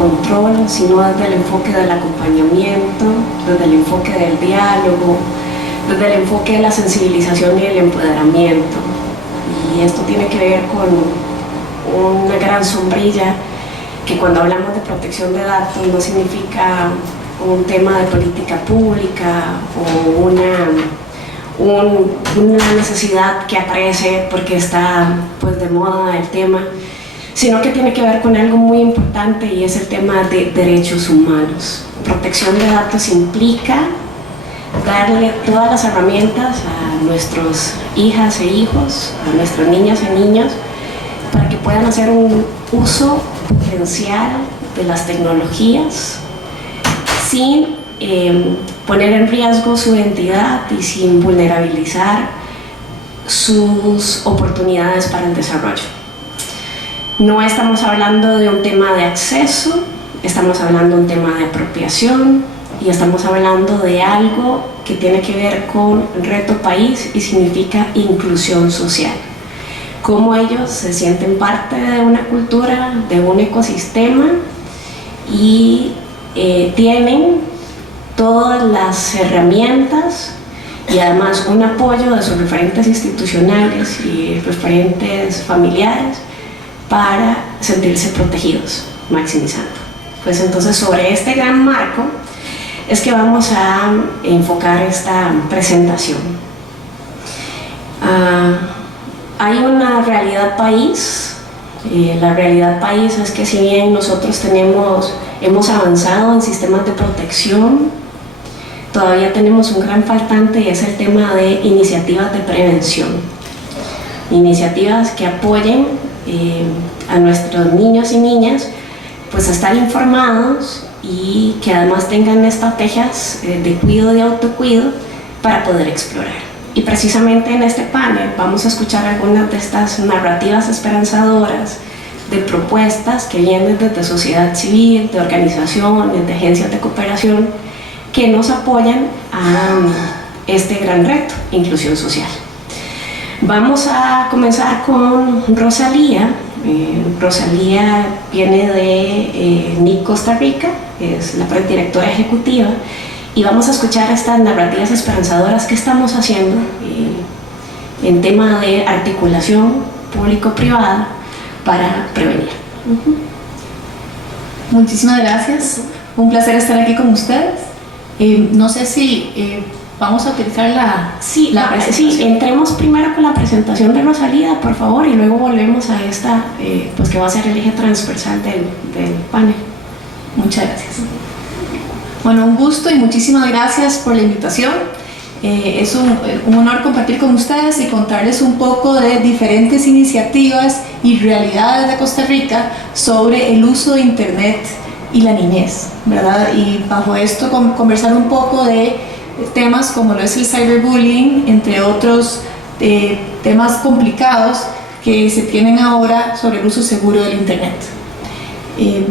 control, sino desde el enfoque del acompañamiento, desde el enfoque del diálogo, desde el enfoque de la sensibilización y el empoderamiento. Y esto tiene que ver con una gran sombrilla, que cuando hablamos de protección de datos no significa un tema de política pública o una necesidad que aparece porque está pues de moda el tema, sino que tiene que ver con algo muy importante, y es el tema de derechos humanos. Protección de datos implica darle todas las herramientas a nuestras hijas e hijos, a nuestras niñas e niños, para que puedan hacer un uso potencial de las tecnologías sin poner en riesgo su identidad y sin vulnerabilizar sus oportunidades para el desarrollo. No estamos hablando de un tema de acceso, estamos hablando de un tema de apropiación, y estamos hablando de algo que tiene que ver con reto país y significa inclusión social. Cómo ellos se sienten parte de una cultura, de un ecosistema, y tienen todas las herramientas y además un apoyo de sus referentes institucionales y referentes familiares para sentirse protegidos, maximizando. Pues entonces, sobre este gran marco es que vamos a enfocar esta presentación. Hay una realidad país. La realidad país es que, si bien nosotros hemos avanzado en sistemas de protección, todavía tenemos un gran faltante, y es el tema de iniciativas de prevención. Iniciativas que apoyen a nuestros niños y niñas pues a estar informados, y que además tengan estrategias de cuidado y autocuido para poder explorar. Y precisamente en este panel vamos a escuchar algunas de estas narrativas esperanzadoras, de propuestas que vienen desde sociedad civil, de organizaciones, de agencias de cooperación, que nos apoyan a este gran reto, inclusión social. Vamos a comenzar con Rosalía. Rosalía viene de NIC Costa Rica, es la directora ejecutiva, y vamos a escuchar estas narrativas esperanzadoras que estamos haciendo en tema de articulación público-privada para prevenir. Muchísimas gracias, un placer estar aquí con ustedes. No sé si vamos a utilizar la presentación. Sí, entremos primero con la presentación de Rosalía, por favor, y luego volvemos a esta, pues que va a ser el eje transversal del panel. Muchas gracias. Bueno, un gusto y muchísimas gracias por la invitación. Es un honor compartir con ustedes y contarles un poco de diferentes iniciativas y realidades de Costa Rica sobre el uso de Internet y la niñez, ¿verdad? Y bajo esto conversar un poco de temas como lo es el cyberbullying, entre otros temas complicados que se tienen ahora sobre el uso seguro del Internet.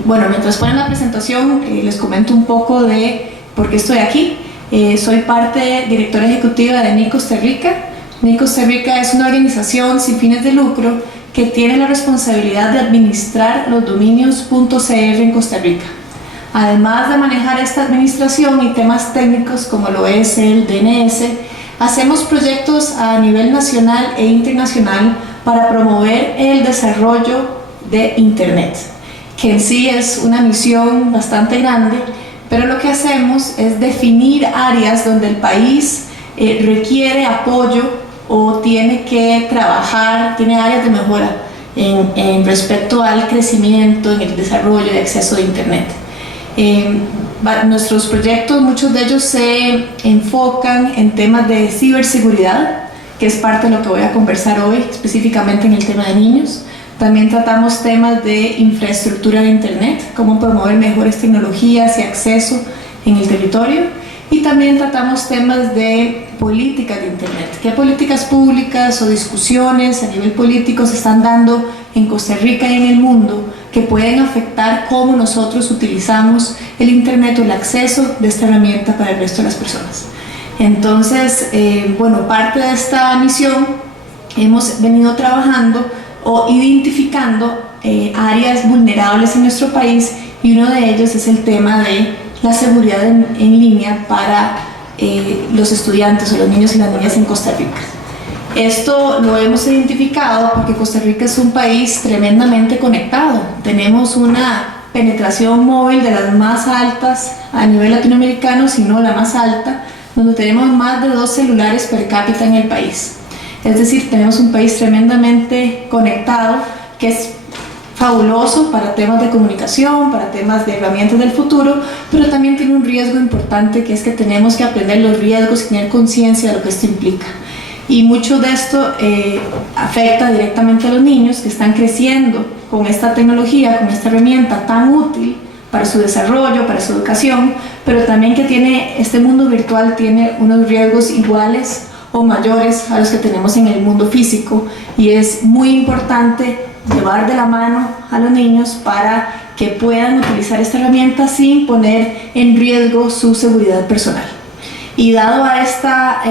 Bueno, mientras ponen la presentación, les comento un poco de por qué estoy aquí. Soy directora ejecutiva de NIC Costa Rica. NIC Costa Rica es una organización sin fines de lucro que tiene la responsabilidad de administrar los dominios .cr en Costa Rica. Además de manejar esta administración y temas técnicos como lo es el DNS, hacemos proyectos a nivel nacional e internacional para promover el desarrollo de Internet, que en sí es una misión bastante grande, pero lo que hacemos es definir áreas donde el país requiere apoyo o tiene que trabajar, tiene áreas de mejora en respecto al crecimiento, en el desarrollo y acceso de Internet. Nuestros proyectos, muchos de ellos se enfocan en temas de ciberseguridad, que es parte de lo que voy a conversar hoy, específicamente en el tema de niños. También tratamos temas de infraestructura de Internet, cómo promover mejores tecnologías y acceso en el territorio. Y también tratamos temas de políticas de Internet. ¿Qué políticas públicas o discusiones a nivel político se están dando en Costa Rica y en el mundo que pueden afectar cómo nosotros utilizamos el Internet o el acceso de esta herramienta para el resto de las personas? Entonces, bueno, parte de esta misión hemos venido trabajando o identificando áreas vulnerables en nuestro país y uno de ellos es el tema de la seguridad en línea para los estudiantes o los niños y las niñas en Costa Rica. Esto lo hemos identificado porque Costa Rica es un país tremendamente conectado. Tenemos una penetración móvil de las más altas a nivel latinoamericano, si no la más alta, donde tenemos más de 2 celulares per cápita en el país. Es decir, tenemos un país tremendamente conectado que es fabuloso para temas de comunicación, para temas de herramientas del futuro, pero también tiene un riesgo importante, que es que tenemos que aprender los riesgos y tener conciencia de lo que esto implica. Y mucho de esto afecta directamente a los niños que están creciendo con esta tecnología, con esta herramienta tan útil para su desarrollo, para su educación, pero también que este mundo virtual tiene unos riesgos iguales o mayores a los que tenemos en el mundo físico, y es muy importante llevar de la mano a los niños para que puedan utilizar esta herramienta sin poner en riesgo su seguridad personal. Y dado a esta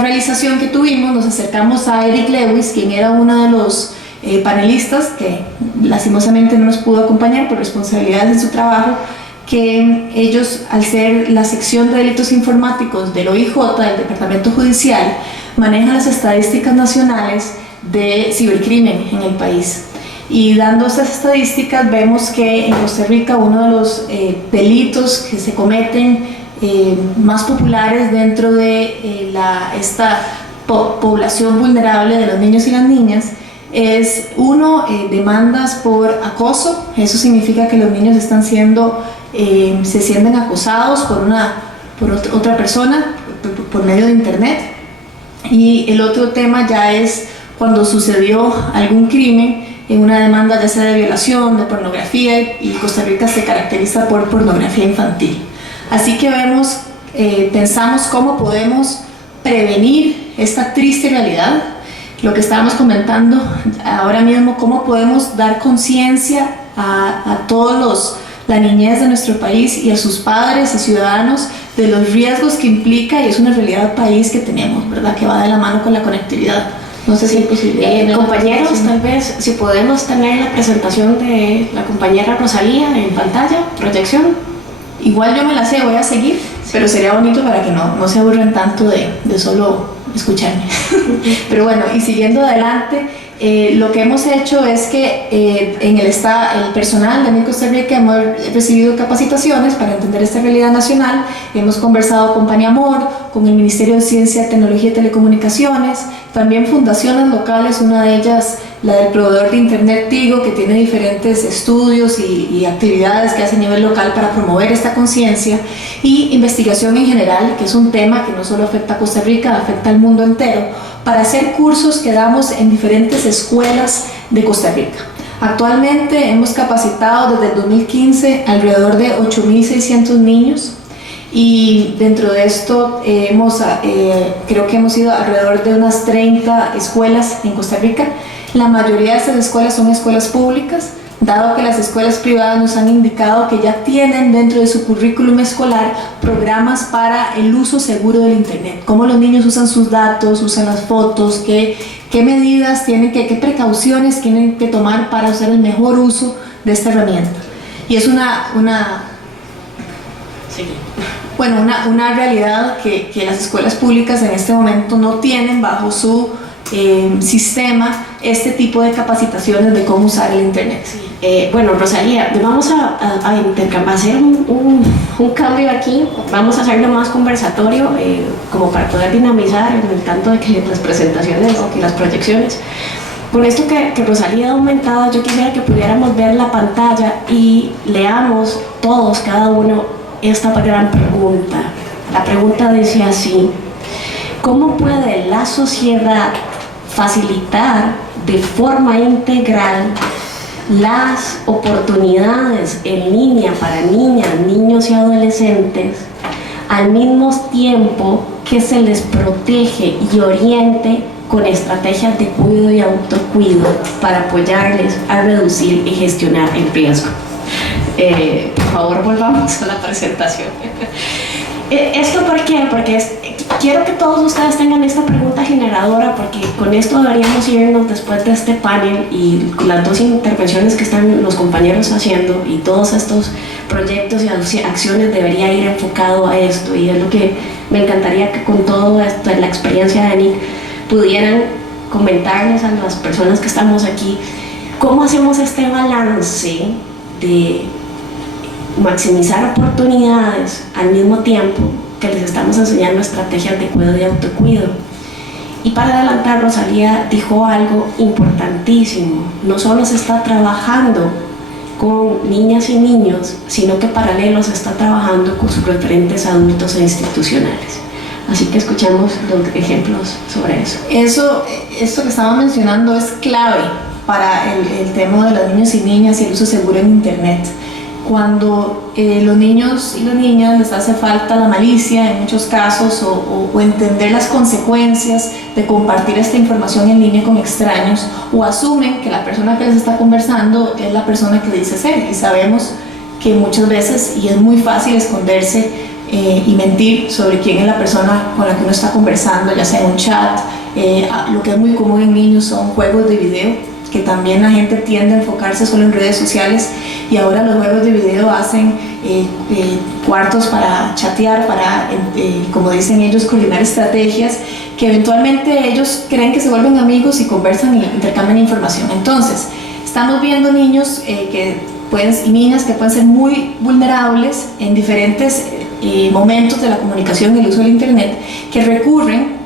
realización que tuvimos, nos acercamos a Eric Lewis, quien era uno de los panelistas que lastimosamente no nos pudo acompañar por responsabilidades en su trabajo, que ellos, al ser la sección de delitos informáticos del OIJ, del Departamento Judicial, manejan las estadísticas nacionales de cibercrimen en el país. Y dando estas estadísticas vemos que en Costa Rica uno de los delitos que se cometen más populares dentro de esta población vulnerable de los niños y las niñas es demandas por acoso. Eso significa que los niños se sienten acosados por otra persona por medio de internet. Y el otro tema ya es cuando sucedió algún crimen, en una demanda ya sea de violación, de pornografía, y Costa Rica se caracteriza por pornografía infantil. Así que pensamos cómo podemos prevenir esta triste realidad, lo que estábamos comentando ahora mismo, cómo podemos dar conciencia a todos la niñez de nuestro país y a sus padres y ciudadanos de los riesgos que implica, y es una realidad país que tenemos, ¿verdad?, que va de la mano con la conectividad. No sé si hay posibilidad. Compañeros, tal vez si podemos tener la presentación de la compañera Rosalía en pantalla, proyección. Igual yo me la sé, voy a seguir, sí, pero sería bonito para que no se aburren tanto de solo escucharme. Pero bueno, y siguiendo adelante, lo que hemos hecho es que el personal de MIR Costa Rica hemos recibido capacitaciones para entender esta realidad nacional. Hemos conversado con Paniamor, con el Ministerio de Ciencia, Tecnología y Telecomunicaciones, también fundaciones locales, una de ellas la del proveedor de internet Tigo, que tiene diferentes estudios y actividades que hace a nivel local para promover esta conciencia, y investigación en general, que es un tema que no solo afecta a Costa Rica, afecta al mundo entero, para hacer cursos que damos en diferentes escuelas de Costa Rica. Actualmente hemos capacitado desde el 2015 alrededor de 8.600 niños, y dentro de esto creo que hemos ido alrededor de unas 30 escuelas en Costa Rica. La mayoría de estas escuelas son escuelas públicas, dado que las escuelas privadas nos han indicado que ya tienen dentro de su currículum escolar programas para el uso seguro del internet, cómo los niños usan sus datos, usan las fotos, qué medidas qué precauciones tienen que tomar para hacer el mejor uso de esta herramienta. Y es una realidad que las escuelas públicas en este momento no tienen bajo su sistema este tipo de capacitaciones de cómo usar el internet. Bueno, Rosalía, vamos a hacer un cambio aquí, vamos a hacerlo más conversatorio, como para poder dinamizar en el tanto de que las presentaciones y las proyecciones. Con esto que Rosalía ha aumentado, yo quisiera que pudiéramos ver la pantalla y leamos todos, cada uno, esta gran pregunta. La pregunta dice así: ¿cómo puede la sociedad facilitar de forma integral las oportunidades en línea para niñas, niños y adolescentes, al mismo tiempo que se les protege y oriente con estrategias de cuidado y autocuido para apoyarles a reducir y gestionar el riesgo? Por favor, volvamos a la presentación. ¿Esto por qué? Porque quiero que todos ustedes tengan esta pregunta generadora, porque con esto deberíamos irnos después de este panel y las dos intervenciones que están los compañeros haciendo, y todos estos proyectos y acciones debería ir enfocado a esto. Y es lo que me encantaría que con todo esto, la experiencia de Nick, pudieran comentarles a las personas que estamos aquí cómo hacemos este balance de maximizar oportunidades al mismo tiempo que les estamos enseñando estrategias de cuidado y autocuido. Y para adelantar, Rosalía dijo algo importantísimo: no solo se está trabajando con niñas y niños, sino que paralelo se está trabajando con sus referentes adultos e institucionales. Así que escuchamos los ejemplos sobre eso. Esto que estaba mencionando es clave para el tema de los niños y niñas y el uso seguro en Internet. Cuando los niños y las niñas les hace falta la malicia en muchos casos o entender las consecuencias de compartir esta información en línea con extraños, o asumen que la persona que les está conversando es la persona que dice ser, y sabemos que muchas veces, y es muy fácil esconderse y mentir sobre quién es la persona con la que uno está conversando, ya sea en un chat. Lo que es muy común en niños son juegos de video, que también la gente tiende a enfocarse solo en redes sociales, y ahora los juegos de video hacen cuartos para chatear, para, como dicen ellos, coordinar estrategias que eventualmente ellos creen que se vuelven amigos y conversan y intercambian información. Entonces, estamos viendo niños y niñas que pueden ser muy vulnerables en diferentes momentos de la comunicación y el uso del Internet, que recurren,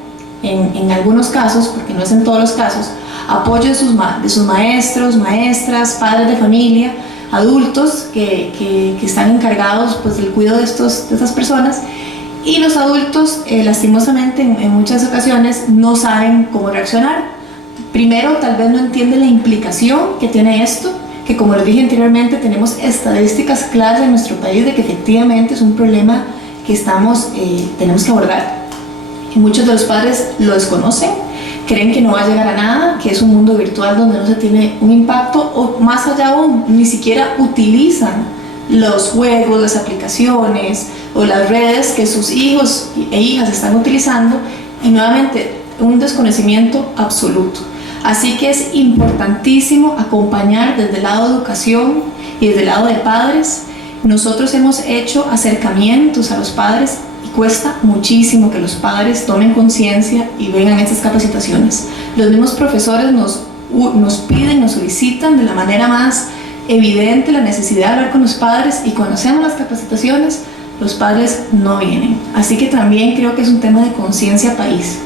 en algunos casos, porque no es en todos los casos, apoyo de sus maestros, maestras, padres de familia, adultos que están encargados pues, del cuidado de estas personas, y los adultos lastimosamente en muchas ocasiones no saben cómo reaccionar. Primero, tal vez no entienden la implicación que tiene esto, que como les dije anteriormente, tenemos estadísticas claras en nuestro país de que efectivamente es un problema que tenemos que abordar. Y muchos de los padres lo desconocen, creen que no va a llegar a nada, que es un mundo virtual donde no se tiene un impacto, o más allá aún, ni siquiera utilizan los juegos, las aplicaciones o las redes que sus hijos e hijas están utilizando, y nuevamente un desconocimiento absoluto. Así que es importantísimo acompañar desde el lado de educación y desde el lado de padres. Nosotros hemos hecho acercamientos a los padres, cuesta muchísimo que los padres tomen conciencia y vengan a estas capacitaciones. Los mismos profesores nos piden, nos solicitan de la manera más evidente la necesidad de hablar con los padres, y cuando hacemos las capacitaciones, los padres no vienen. Así que también creo que es un tema de conciencia país.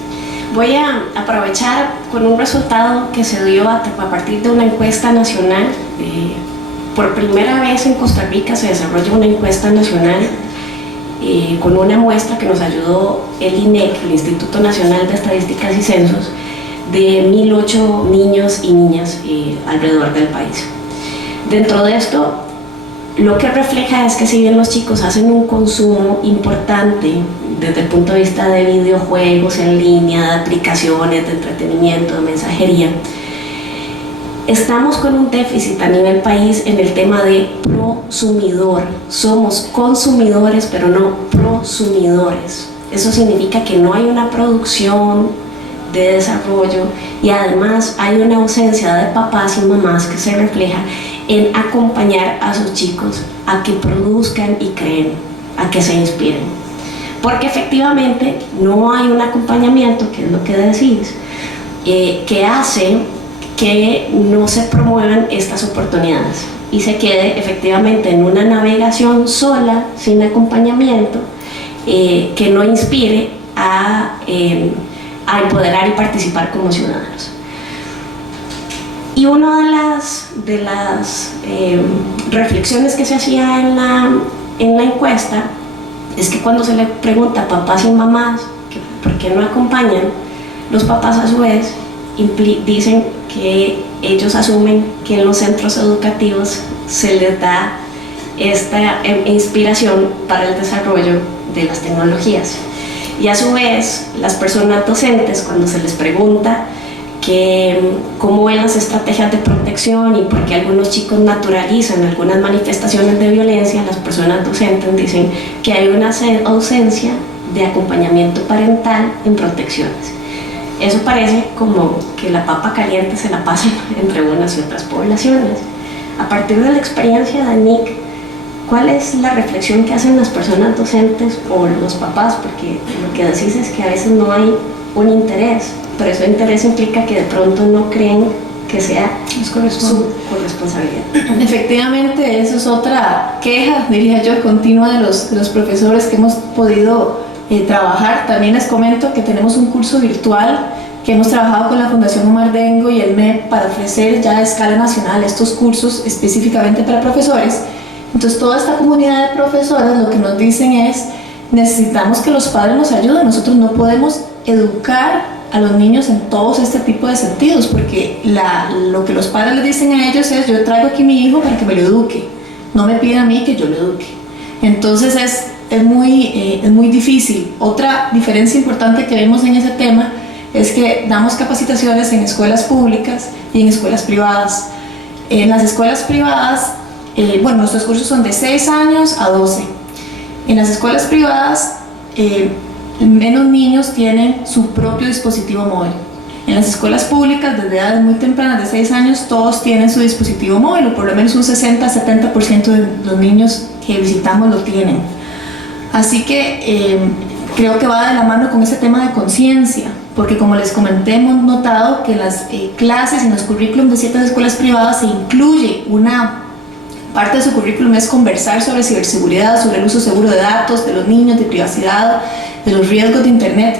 Voy a aprovechar con un resultado que se dio a partir de una encuesta nacional. Por primera vez en Costa Rica se desarrolla una encuesta nacional con una muestra que nos ayudó el INEC, el Instituto Nacional de Estadísticas y Censos, de 1.008 niños y niñas alrededor del país. Dentro de esto, lo que refleja es que si bien los chicos hacen un consumo importante desde el punto de vista de videojuegos en línea, de aplicaciones de entretenimiento, de mensajería, estamos con un déficit a nivel país en el tema de prosumidor. Somos consumidores, pero no prosumidores. Eso significa que no hay una producción de desarrollo, y además hay una ausencia de papás y mamás que se refleja en acompañar a sus chicos a que produzcan y creen, a que se inspiren. Porque efectivamente no hay un acompañamiento, que es lo que decís, que hace que no se promuevan estas oportunidades y se quede efectivamente en una navegación sola, sin acompañamiento, que no inspire a empoderar y participar como ciudadanos. Y una de las reflexiones que se hacía en la encuesta es que cuando se le pregunta a papás y mamás por qué no acompañan, los papás a su vez dicen que ellos asumen que en los centros educativos se les da esta inspiración para el desarrollo de las tecnologías. Y a su vez, las personas docentes, cuando se les pregunta cómo ven las estrategias de protección y por qué algunos chicos naturalizan algunas manifestaciones de violencia, las personas docentes dicen que hay una ausencia de acompañamiento parental en protecciones. Eso parece como que la papa caliente se la pasan entre unas y otras poblaciones. A partir de la experiencia de Nick, ¿cuál es la reflexión que hacen las personas docentes o los papás? Porque lo que decís es que a veces no hay un interés, pero ese interés implica que de pronto no creen que sea su corresponsabilidad. Efectivamente, eso es otra queja, diría yo, continua de los profesores que hemos podido trabajar. También les comento que tenemos un curso virtual que hemos trabajado con la Fundación Omar Dengo y el MEP para ofrecer ya a escala nacional estos cursos específicamente para profesores. Entonces toda esta comunidad de profesores lo que nos dicen es: necesitamos que los padres nos ayuden, nosotros no podemos educar a los niños en todos este tipo de sentidos, porque lo que los padres les dicen a ellos es: yo traigo aquí a mi hijo para que me lo eduque, no me piden a mí que yo lo eduque. Entonces es muy difícil. Otra diferencia importante que vemos en ese tema es que damos capacitaciones en escuelas públicas y en escuelas privadas. En las escuelas privadas, nuestros cursos son de 6 años a 12. En las escuelas privadas, menos niños tienen su propio dispositivo móvil. En las escuelas públicas, desde edades muy tempranas, de 6 años, todos tienen su dispositivo móvil, o por lo menos un 60-70% de los niños que visitamos lo tienen. Así que creo que va de la mano con ese tema de conciencia, porque como les comenté, hemos notado que en las clases y en los currículums de ciertas escuelas privadas se incluye una parte de su currículum es conversar sobre ciberseguridad, sobre el uso seguro de datos, de los niños, de privacidad, de los riesgos de internet,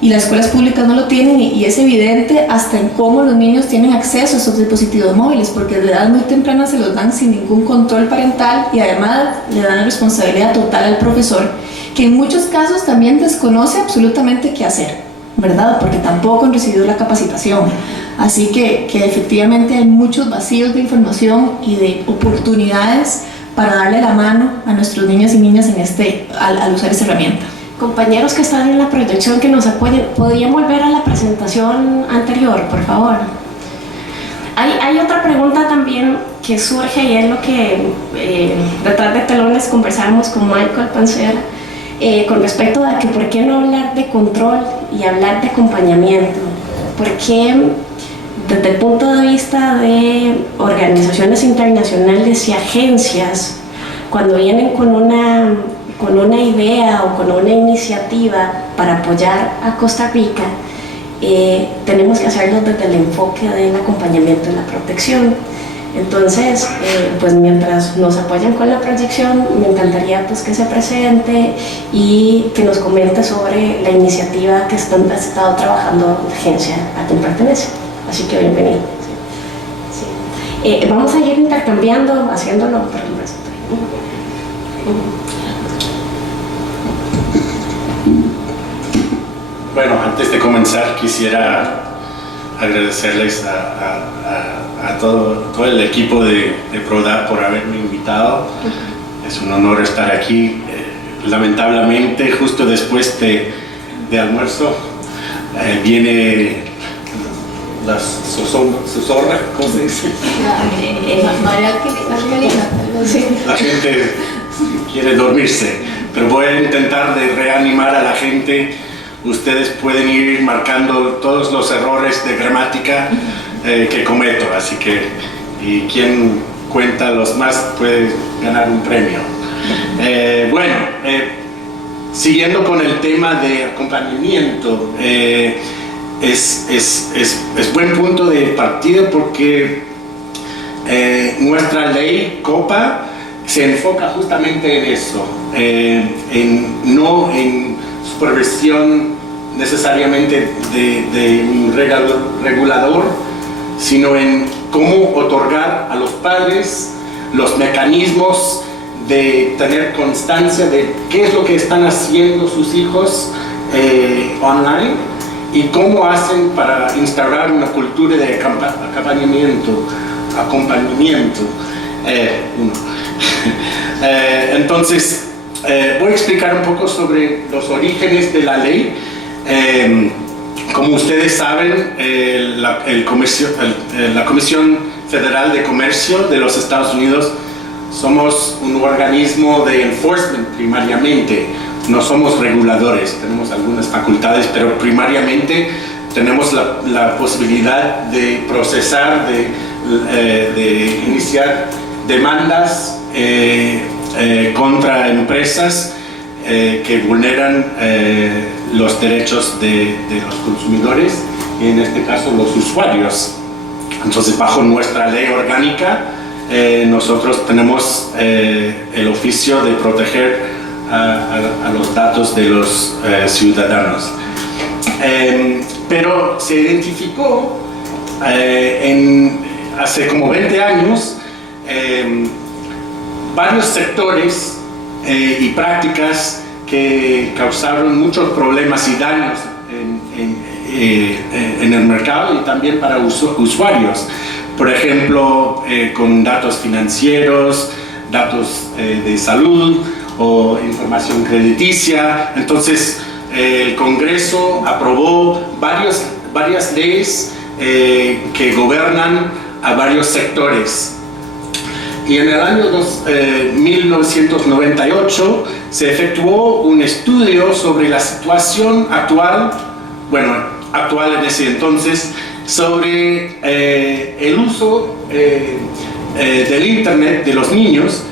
y las escuelas públicas no lo tienen, y es evidente hasta en cómo los niños tienen acceso a esos dispositivos móviles, porque de edad muy temprana se los dan sin ningún control parental, y además le dan la responsabilidad total al profesor, que en muchos casos también desconoce absolutamente qué hacer, ¿verdad? Porque tampoco han recibido la capacitación. Así que efectivamente hay muchos vacíos de información y de oportunidades para darle la mano a nuestros niños y niñas al usar esta herramienta. Compañeros que están en la proyección, que nos apoyen, ¿podrían volver a la presentación anterior, por favor? Hay otra pregunta también que surge, y es lo que detrás de telones conversamos con Michael Pancera, con respecto a que por qué no hablar de control y hablar de acompañamiento. ¿Por qué desde el punto de vista de organizaciones internacionales y agencias, cuando vienen con una idea o con una iniciativa para apoyar a Costa Rica, tenemos que hacerlo desde el enfoque del acompañamiento y la protección? Entonces, pues mientras nos apoyan con la proyección, me encantaría pues que se presente y que nos comente sobre la iniciativa que ha estado trabajando la agencia a quien pertenece. Así que bienvenido. Sí. Vamos a ir intercambiando, haciéndolo por el resto. Bueno, antes de comenzar quisiera agradecerles a todo el equipo de PRODAP por haberme invitado. Es un honor estar aquí. Lamentablemente, justo después de almuerzo, viene la zozobra, ¿cómo se dice? La gente quiere dormirse, pero voy a intentar de reanimar a la gente. Ustedes pueden ir marcando todos los errores de gramática que cometo, así que quien cuenta los más puede ganar un premio. Siguiendo con el tema de acompañamiento, es buen punto de partida porque nuestra ley COPA se enfoca justamente en eso, no en supervisión necesariamente de un regulador, sino en cómo otorgar a los padres los mecanismos de tener constancia de qué es lo que están haciendo sus hijos online y cómo hacen para instaurar una cultura de acompañamiento. Entonces, voy a explicar un poco sobre los orígenes de la ley. Como ustedes saben, la Comisión Federal de Comercio de los Estados Unidos somos un organismo de enforcement primariamente, no somos reguladores, tenemos algunas facultades, pero primariamente tenemos la posibilidad de procesar, de iniciar demandas contra empresas que vulneran los derechos de los consumidores y en este caso los usuarios. Entonces, bajo nuestra ley orgánica, nosotros tenemos el oficio de proteger a los datos de los ciudadanos. Pero se identificó hace como 20 años varios sectores y prácticas que causaron muchos problemas y daños en el mercado y también para usuarios. Por ejemplo, con datos financieros, datos de salud o información crediticia. Entonces, el Congreso aprobó varias leyes que gobiernan a varios sectores. Y en el año 1998 se efectuó un estudio sobre la situación actual en ese entonces, sobre el uso del Internet de los niños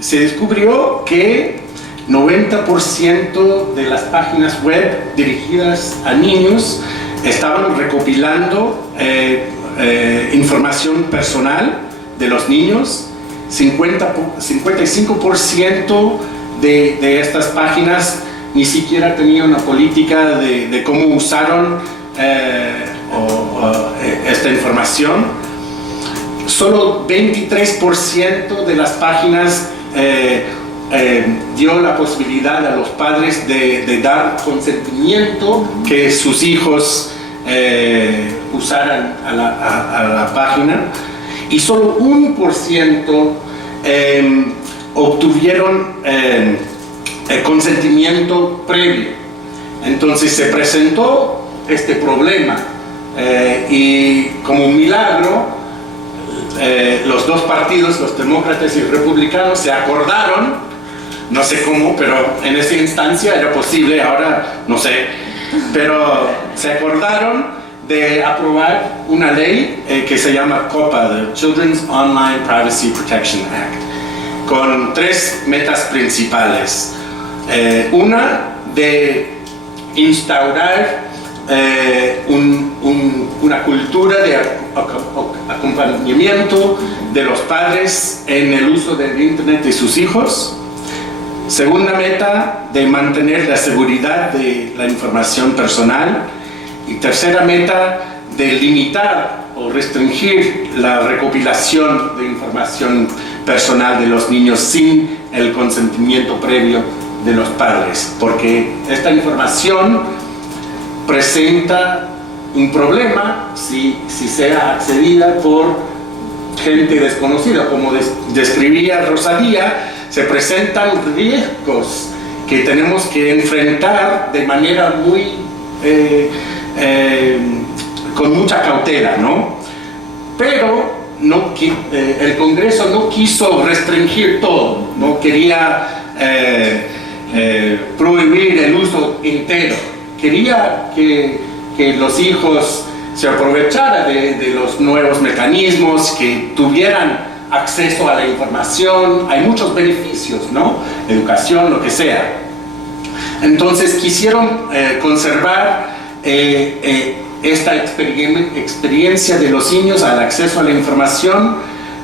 se descubrió que 90% de las páginas web dirigidas a niños estaban recopilando información personal de los niños. 55% de estas páginas ni siquiera tenían una política de cómo usaron esta información. Solo 23% de las páginas dio la posibilidad a los padres de dar consentimiento que sus hijos usaran a la página, y solo 1% obtuvieron el consentimiento previo. Entonces se presentó este problema y como un milagro los dos partidos, los demócratas y republicanos, se acordaron, no sé cómo, pero en esa instancia era posible, ahora no sé, pero se acordaron de aprobar una ley que se llama COPPA, the Children's Online Privacy Protection Act, con 3 metas principales. Una, de instaurar una cultura de acompañamiento de los padres en el uso del Internet de sus hijos. Segunda meta, de mantener la seguridad de la información personal. Y tercera meta, de limitar o restringir la recopilación de información personal de los niños sin el consentimiento previo de los padres, porque esta información presenta un problema si sea accedida por gente desconocida. Como describía Rosalía, se presentan riesgos que tenemos que enfrentar de manera muy con mucha cautela, ¿no? Pero el Congreso no quiso restringir todo, no quería prohibir el uso entero, quería que los hijos se aprovecharan de los nuevos mecanismos, que tuvieran acceso a la información. Hay muchos beneficios, ¿no? Educación, lo que sea. Entonces quisieron conservar esta experiencia de los niños al acceso a la información,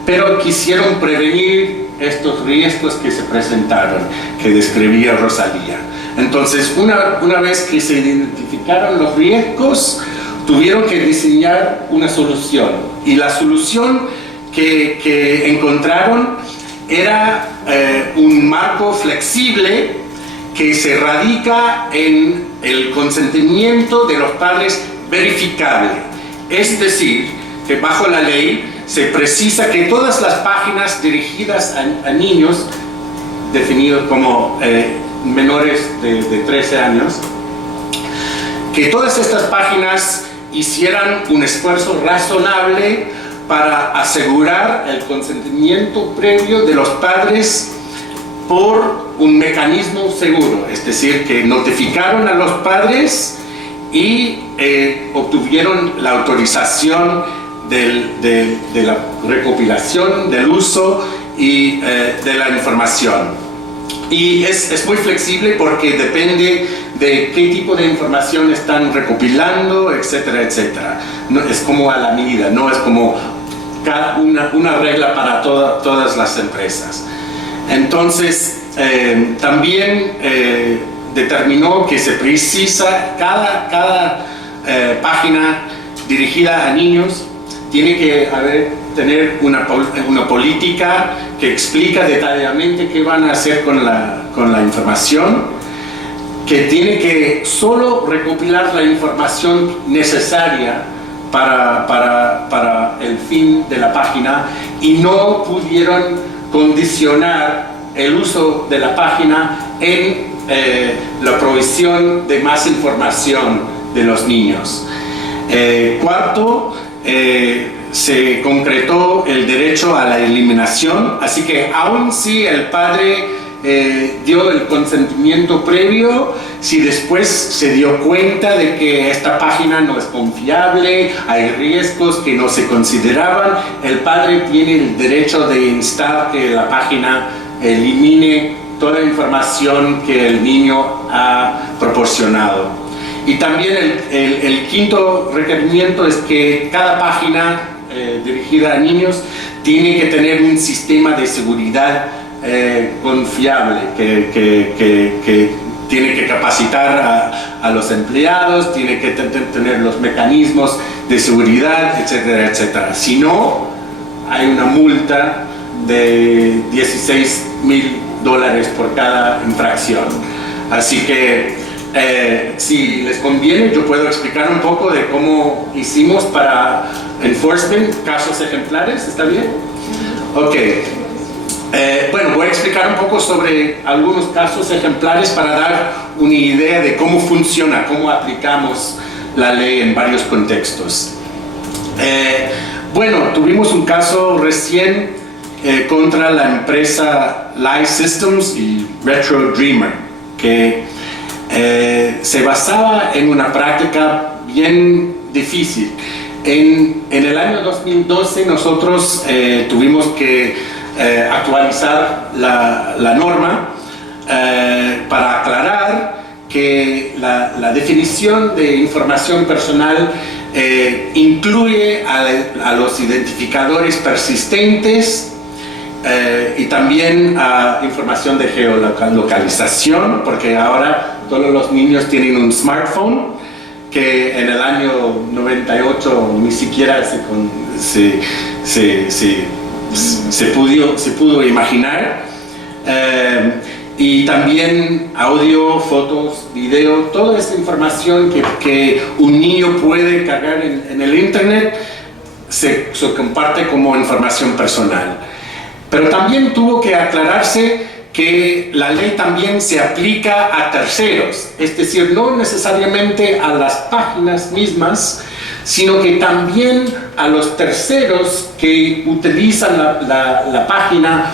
pero quisieron prevenir estos riesgos que se presentaron, que describía Rosalía. Entonces, una vez que se identificaron los riesgos, tuvieron que diseñar una solución. Y la solución que encontraron era un marco flexible que se radica en el consentimiento de los padres verificable. Es decir, que bajo la ley se precisa que todas las páginas dirigidas a niños, definidos como menores de 13 años, que todas estas páginas hicieran un esfuerzo razonable para asegurar el consentimiento previo de los padres por un mecanismo seguro, es decir, que notificaron a los padres y obtuvieron la autorización de la recopilación, del uso y de la información. Y es muy flexible porque depende de qué tipo de información están recopilando, etcétera, etcétera. No, es como a la medida, no es como una regla para todas las empresas. Entonces, también determinó que se precisa cada página dirigida a niños tiene que tener una política que explica detalladamente qué van a hacer con la información, que tiene que solo recopilar la información necesaria para el fin de la página y no pudieron condicionar el uso de la página en la provisión de más información de los niños. Cuarto, se concretó el derecho a la eliminación, así que aun si el padre dio el consentimiento previo, si después se dio cuenta de que esta página no es confiable, hay riesgos que no se consideraban, el padre tiene el derecho de instar que la página elimine toda la información que el niño ha proporcionado. Y también el quinto requerimiento es que cada página dirigida a niños tiene que tener un sistema de seguridad confiable, que tiene que capacitar a los empleados, tiene que tener los mecanismos de seguridad, etcétera, etcétera. Si no, hay una multa de $16,000 por cada infracción. Así que si les conviene, yo puedo explicar un poco de cómo hicimos para enforcement, casos ejemplares, ¿está bien? Ok. Bueno, voy a explicar un poco sobre algunos casos ejemplares para dar una idea de cómo funciona, cómo aplicamos la ley en varios contextos. Bueno, tuvimos un caso recién contra la empresa Live Systems y Retro Dreamer, que se basaba en una práctica bien difícil. En el año 2012 nosotros tuvimos que actualizar la norma para aclarar que la definición de información personal incluye a los identificadores persistentes y también a información de geolocalización, porque ahora todos los niños tienen un smartphone que en el año 98 ni siquiera se pudo imaginar, y también audio, fotos, video, toda esta información que un niño puede cargar en el internet se comparte como información personal. Pero también tuvo que aclararse que la ley también se aplica a terceros, es decir, no necesariamente a las páginas mismas, sino que también a los terceros que utilizan la página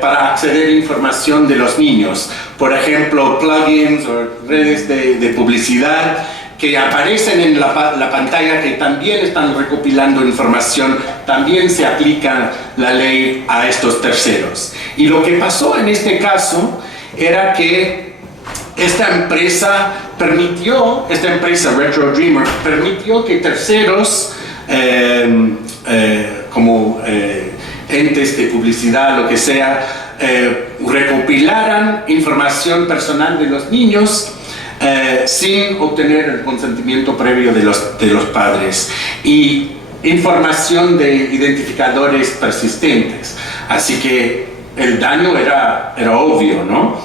para acceder a información de los niños. Por ejemplo, plugins o redes de publicidad que aparecen en la pantalla, que también están recopilando información, también se aplica la ley a estos terceros. Y lo que pasó en este caso era que esta empresa Retro Dreamer, permitió que terceros, como entes de publicidad, lo que sea, recopilaran información personal de los niños sin obtener el consentimiento previo de los padres, y información de identificadores persistentes. Así que el daño era obvio, ¿no?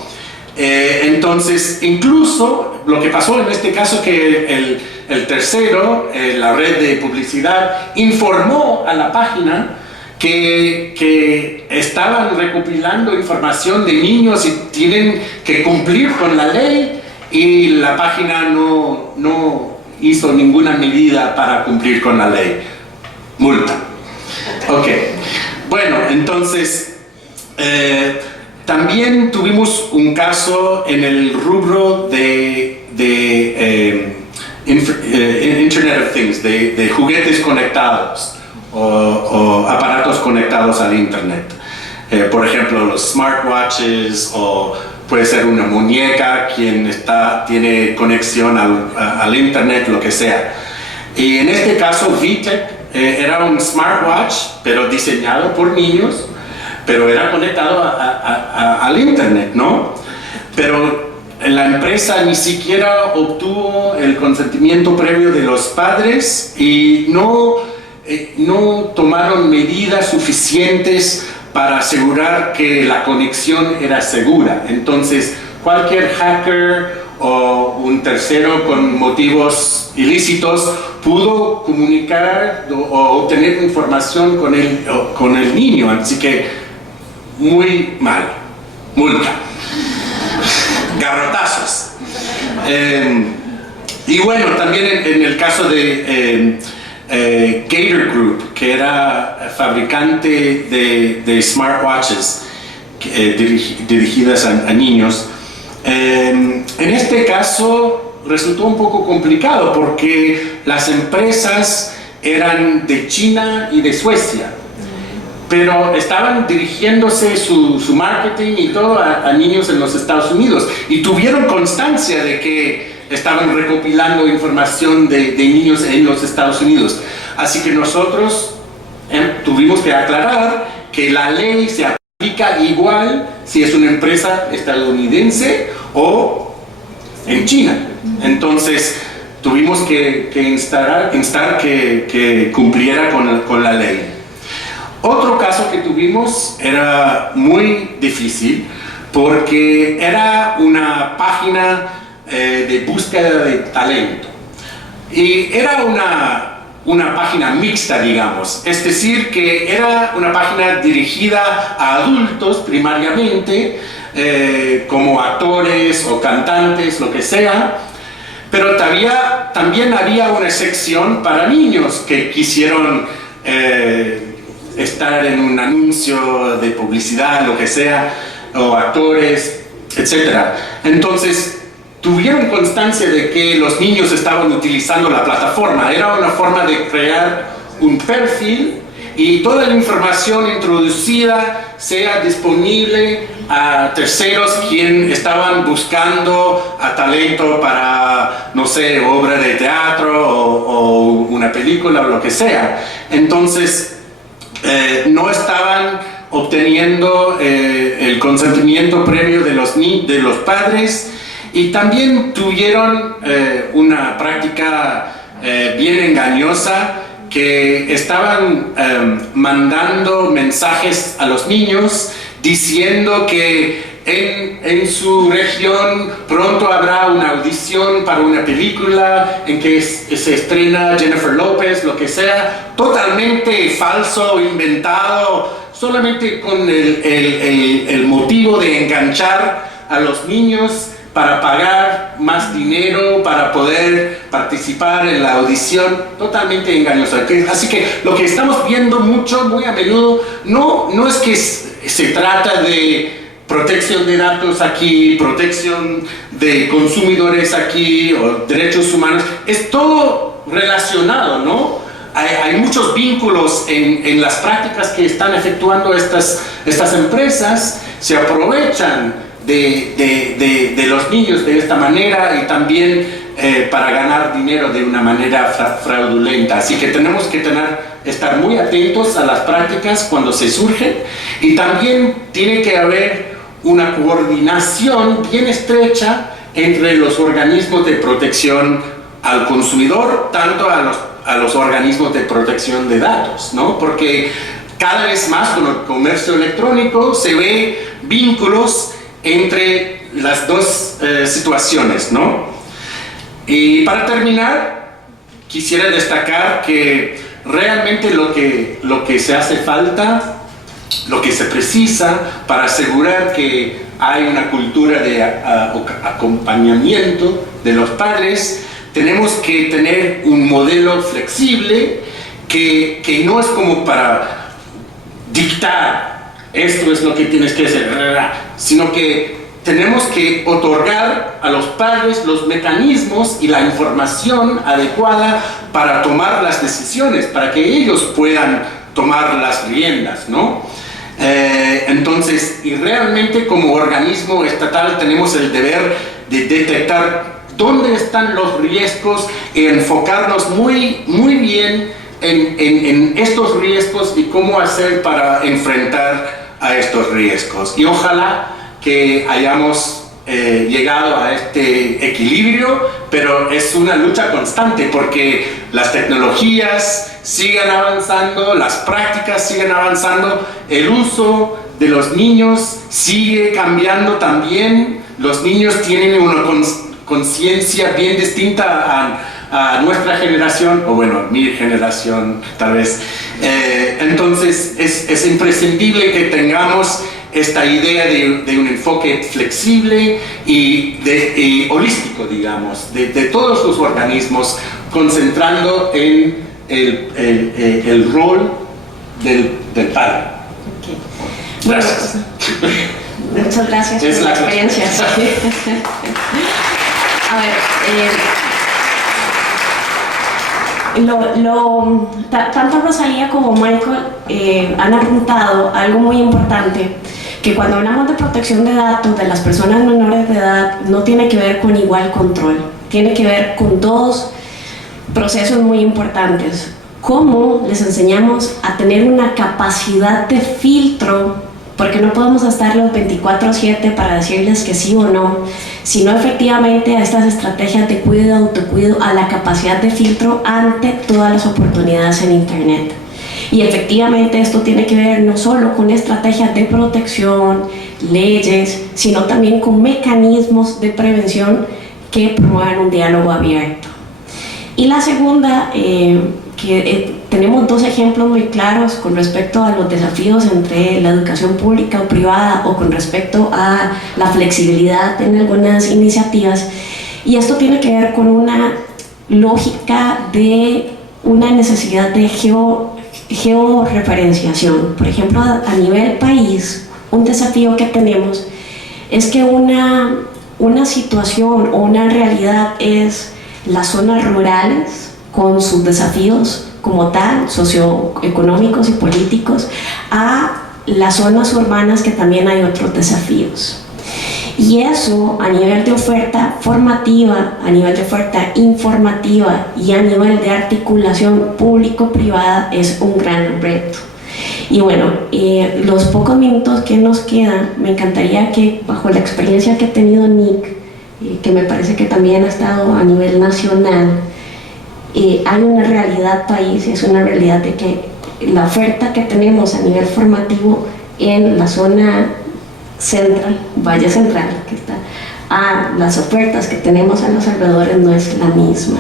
Entonces, incluso lo que pasó en este caso, que el tercero, la red de publicidad, informó a la página que estaban recopilando información de niños y tienen que cumplir con la ley, y la página no hizo ninguna medida para cumplir con la ley. Multa. Ok. Bueno, entonces También tuvimos un caso en el rubro de Internet of Things, de juguetes conectados o aparatos conectados al Internet. Por ejemplo, los smartwatches, o puede ser una muñeca quien tiene conexión al Internet, lo que sea. Y en este caso, VTech era un smartwatch, pero diseñado por niños, pero era conectado al Internet, ¿no? Pero la empresa ni siquiera obtuvo el consentimiento previo de los padres y no tomaron medidas suficientes para asegurar que la conexión era segura. Entonces, cualquier hacker o un tercero con motivos ilícitos pudo comunicar o obtener información con el niño. Así que, muy mal. Multa. Garrotazos. Y bueno, también en el caso de Gator Group, que era fabricante de smartwatches dirigidas a niños, en este caso resultó un poco complicado porque las empresas eran de China y de Suecia, pero estaban dirigiéndose su marketing y todo a niños en los Estados Unidos, y tuvieron constancia de que estaban recopilando información de niños en los Estados Unidos. Así que nosotros tuvimos que aclarar que la ley se aplica igual si es una empresa estadounidense o en China. Entonces tuvimos que instar que cumpliera con la ley. Otro caso que tuvimos era muy difícil porque era una página de búsqueda de talento, y era una página mixta, digamos, es decir, que era una página dirigida a adultos primariamente, como actores o cantantes, lo que sea, pero también había una sección para niños que quisieron estar en un anuncio de publicidad, lo que sea, o actores, etc. Entonces tuvieron constancia de que los niños estaban utilizando la plataforma. Era una forma de crear un perfil y toda la información introducida sea disponible a terceros quien estaban buscando a talento para, no sé, obra de teatro o una película o lo que sea. Entonces no estaban obteniendo el consentimiento previo de los padres. Y también tuvieron una práctica bien engañosa, que estaban mandando mensajes a los niños diciendo que en su región pronto habrá una audición para una película en que se estrena Jennifer López, lo que sea, totalmente falso, inventado, solamente con el motivo de enganchar a los niños para pagar más dinero, para poder participar en la audición, totalmente engañoso. Así que lo que estamos viendo muy a menudo, no es que se trata de protección de datos aquí, protección de consumidores aquí, o derechos humanos, es todo relacionado, ¿no? Hay muchos vínculos en las prácticas que están efectuando estas empresas, se aprovechan de los niños de esta manera, y también para ganar dinero de una manera fraudulenta. Así que tenemos que estar muy atentos a las prácticas cuando se surgen, y también tiene que haber una coordinación bien estrecha entre los organismos de protección al consumidor, tanto a los organismos de protección de datos, ¿no? Porque cada vez más con el comercio electrónico se ve vínculos entre las dos situaciones, ¿no? Y para terminar, quisiera destacar que realmente lo que se hace falta, lo que se precisa para asegurar que hay una cultura de acompañamiento de los padres, tenemos que tener un modelo flexible que no es como para dictar esto es lo que tienes que hacer, sino que tenemos que otorgar a los padres los mecanismos y la información adecuada para tomar las decisiones, para que ellos puedan tomar las riendas, ¿no? Entonces, y realmente como organismo estatal tenemos el deber de detectar dónde están los riesgos y enfocarnos muy bien en estos riesgos y cómo hacer para enfrentar a estos riesgos. Y ojalá que hayamos llegado a este equilibrio, pero es una lucha constante porque las tecnologías siguen avanzando, las prácticas siguen avanzando, el uso de los niños sigue cambiando también. Los niños tienen una conciencia bien distinta a nuestra generación, o bueno, mi generación tal vez. Entonces es imprescindible que tengamos esta idea de un enfoque flexible y holístico, digamos, de todos los organismos, concentrando en el rol del padre. Okay. Gracias. Bueno, muchas gracias por la experiencia. A ver, tanto Rosalía como Michael han apuntado algo muy importante, que cuando hablamos de protección de datos de las personas menores de edad no tiene que ver con igual control, tiene que ver con dos procesos muy importantes. Cómo les enseñamos a tener una capacidad de filtro, porque no podemos estar los 24/7 para decirles que sí o no, sino efectivamente a estas estrategias de cuidado, autocuidado, a la capacidad de filtro ante todas las oportunidades en Internet. Y efectivamente esto tiene que ver no solo con estrategias de protección, leyes, sino también con mecanismos de prevención que promuevan un diálogo abierto. Y la segunda, tenemos dos ejemplos muy claros con respecto a los desafíos entre la educación pública o privada, o con respecto a la flexibilidad en algunas iniciativas, y esto tiene que ver con una lógica de una necesidad de georreferenciación. Por ejemplo, a nivel país, un desafío que tenemos es que una situación o una realidad es las zonas rurales con sus desafíos como tal, socioeconómicos y políticos, a las zonas urbanas que también hay otros desafíos. Y eso a nivel de oferta formativa, a nivel de oferta informativa y a nivel de articulación público-privada es un gran reto. Y bueno, los pocos minutos que nos quedan, me encantaría que bajo la experiencia que ha tenido Nick, que me parece que también ha estado a nivel nacional, hay una realidad país, es una realidad de que la oferta que tenemos a nivel formativo en la zona central, Valle Central, que está, a las ofertas que tenemos a los alrededores no es la misma.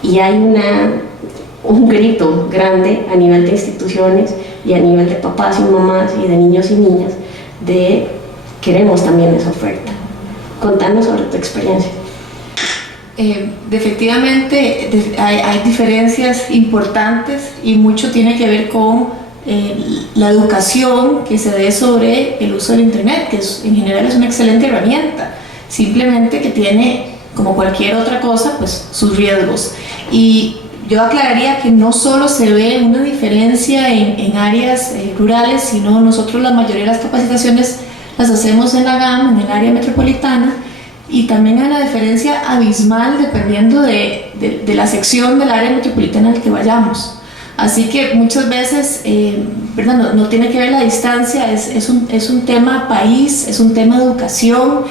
Y hay un grito grande a nivel de instituciones y a nivel de papás y mamás y de niños y niñas de queremos también esa oferta. Contanos sobre tu experiencia. Efectivamente hay diferencias importantes y mucho tiene que ver con la educación que se dé sobre el uso del Internet, que en general es una excelente herramienta, simplemente que tiene, como cualquier otra cosa, pues sus riesgos. Y yo aclararía que no solo se ve una diferencia en áreas rurales, sino nosotros la mayoría de las capacitaciones las hacemos en la GAM, en el área metropolitana, y también hay una diferencia abismal dependiendo de la sección del área metropolitana al que vayamos. Así que muchas veces ¿verdad? No tiene que ver la distancia, es un tema país, es un tema educación.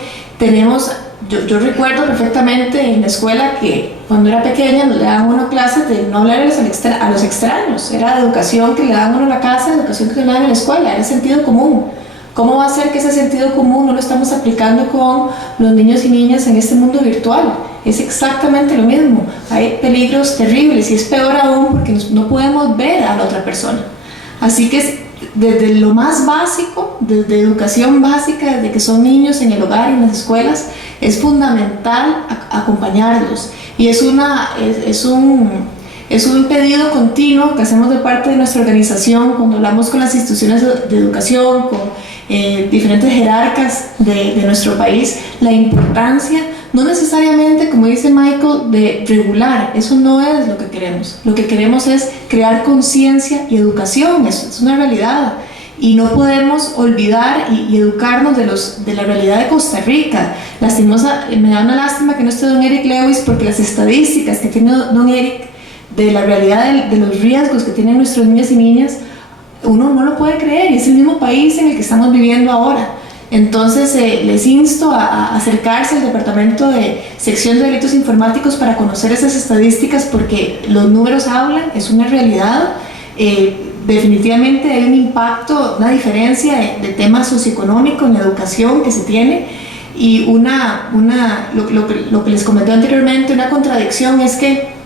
Yo recuerdo perfectamente en la escuela que cuando era pequeña nos le daban uno clases de no hablarles a los extraños, era educación que le daban uno en la casa, educación que le daban en la escuela, era sentido común. ¿Cómo va a ser que ese sentido común no lo estamos aplicando con los niños y niñas en este mundo virtual? Es exactamente lo mismo. Hay peligros terribles y es peor aún porque no podemos ver a la otra persona. Así que desde lo más básico, desde educación básica, desde que son niños en el hogar y en las escuelas, es fundamental acompañarlos. Y es Es un pedido continuo que hacemos de parte de nuestra organización cuando hablamos con las instituciones de educación, con diferentes jerarcas de nuestro país, la importancia, no necesariamente, como dice Michael, de regular. Eso no es lo que queremos. Lo que queremos es crear conciencia y educación. Eso es una realidad. Y no podemos olvidar y educarnos de la realidad de Costa Rica. Me da una lástima que no esté don Eric Lewis, porque las estadísticas que tiene don Eric de la realidad de los riesgos que tienen nuestros niños y niñas, uno no lo puede creer, y es el mismo país en el que estamos viviendo ahora. Entonces les insto a acercarse al Departamento de Sección de Delitos Informáticos para conocer esas estadísticas, porque los números hablan, es una realidad. Definitivamente hay un impacto, una diferencia de tema socioeconómico en la educación que se tiene, y lo que les comenté anteriormente, una contradicción es que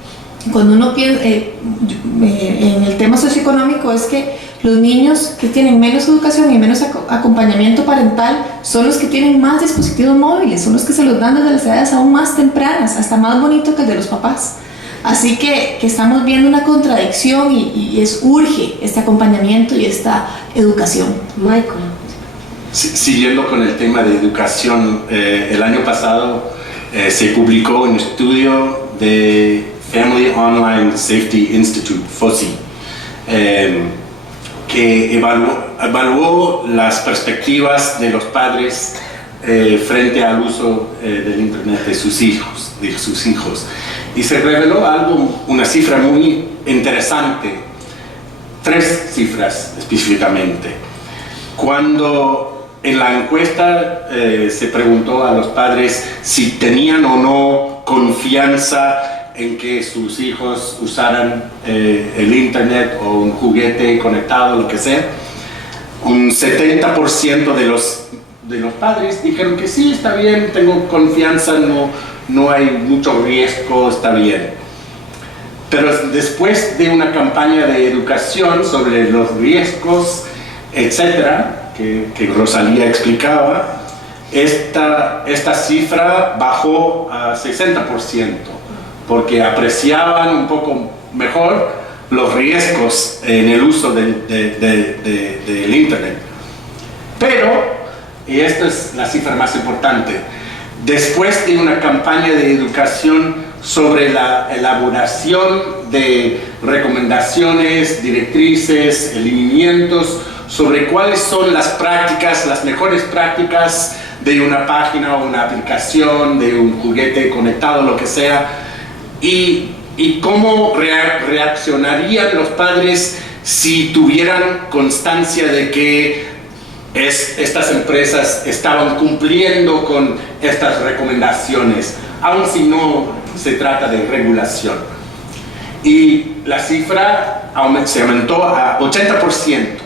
cuando uno piensa en el tema socioeconómico, es que los niños que tienen menos educación y menos acompañamiento parental son los que tienen más dispositivos móviles, son los que se los dan desde las edades aún más tempranas, hasta más bonito que el de los papás. Así que estamos viendo una contradicción y urge este acompañamiento y esta educación. Michael. Siguiendo con el tema de educación, el año pasado se publicó un estudio de Family Online Safety Institute, FOSI, que evaluó las perspectivas de los padres frente al uso del Internet de sus hijos. Y se reveló una cifra muy interesante, 3 cifras específicamente. Cuando en la encuesta se preguntó a los padres si tenían o no confianza en que sus hijos usaran el Internet o un juguete conectado, lo que sea, un 70% de los padres dijeron que sí, está bien, tengo confianza, no hay mucho riesgo, está bien. Pero después de una campaña de educación sobre los riesgos, etcétera, que Rosalía explicaba, esta cifra bajó a 60%, porque apreciaban un poco mejor los riesgos en el uso del Internet. Pero, y esta es la cifra más importante, después de una campaña de educación sobre la elaboración de recomendaciones, directrices, lineamientos sobre cuáles son las mejores prácticas de una página o una aplicación, de un juguete conectado, lo que sea, y cómo reaccionarían los padres si tuvieran constancia de que estas empresas estaban cumpliendo con estas recomendaciones, aun si no se trata de regulación. Y la cifra se aumentó a 80%.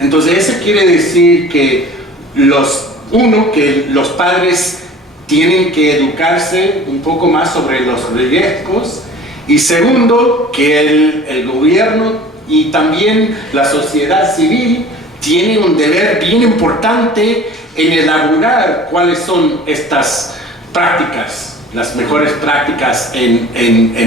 Entonces eso quiere decir que los padres tienen que educarse un poco más sobre los riesgos, y segundo, que el gobierno y también la sociedad civil tiene un deber bien importante en elaborar cuáles son estas prácticas, las mejores prácticas en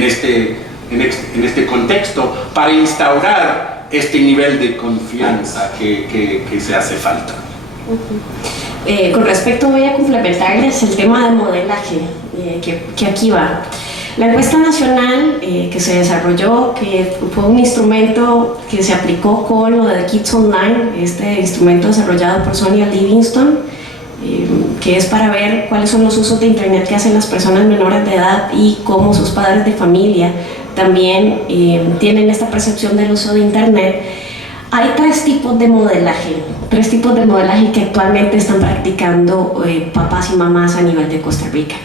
este contexto, para instaurar este nivel de confianza que se hace falta. Con respecto, voy a complementarles el tema de modelaje, que aquí va. La encuesta nacional que se desarrolló, que fue un instrumento que se aplicó con lo de Kids Online, este instrumento desarrollado por Sonia Livingston, que es para ver cuáles son los usos de Internet que hacen las personas menores de edad y cómo sus padres de familia también tienen esta percepción del uso de Internet. Hay 3 tipos de modelaje, que actualmente están practicando papás y mamás a nivel de Costa Rica.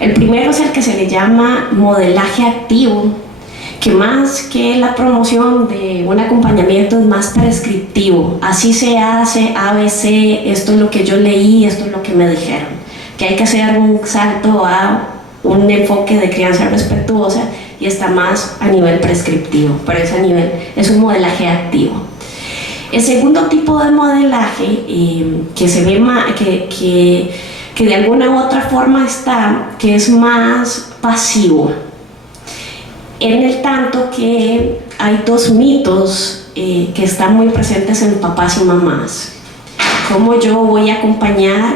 El primero es el que se le llama modelaje activo, que más que la promoción de un acompañamiento es más prescriptivo. Así se hace, ABC, esto es lo que yo leí, esto es lo que me dijeron. Que hay que hacer un salto a un enfoque de crianza respetuosa, y está más a nivel prescriptivo, pero es un modelaje activo. El segundo tipo de modelaje que se ve que de alguna u otra forma que es más pasivo. en el tanto que hay dos mitos que están muy presentes en papás y mamás. ¿Cómo yo voy a acompañar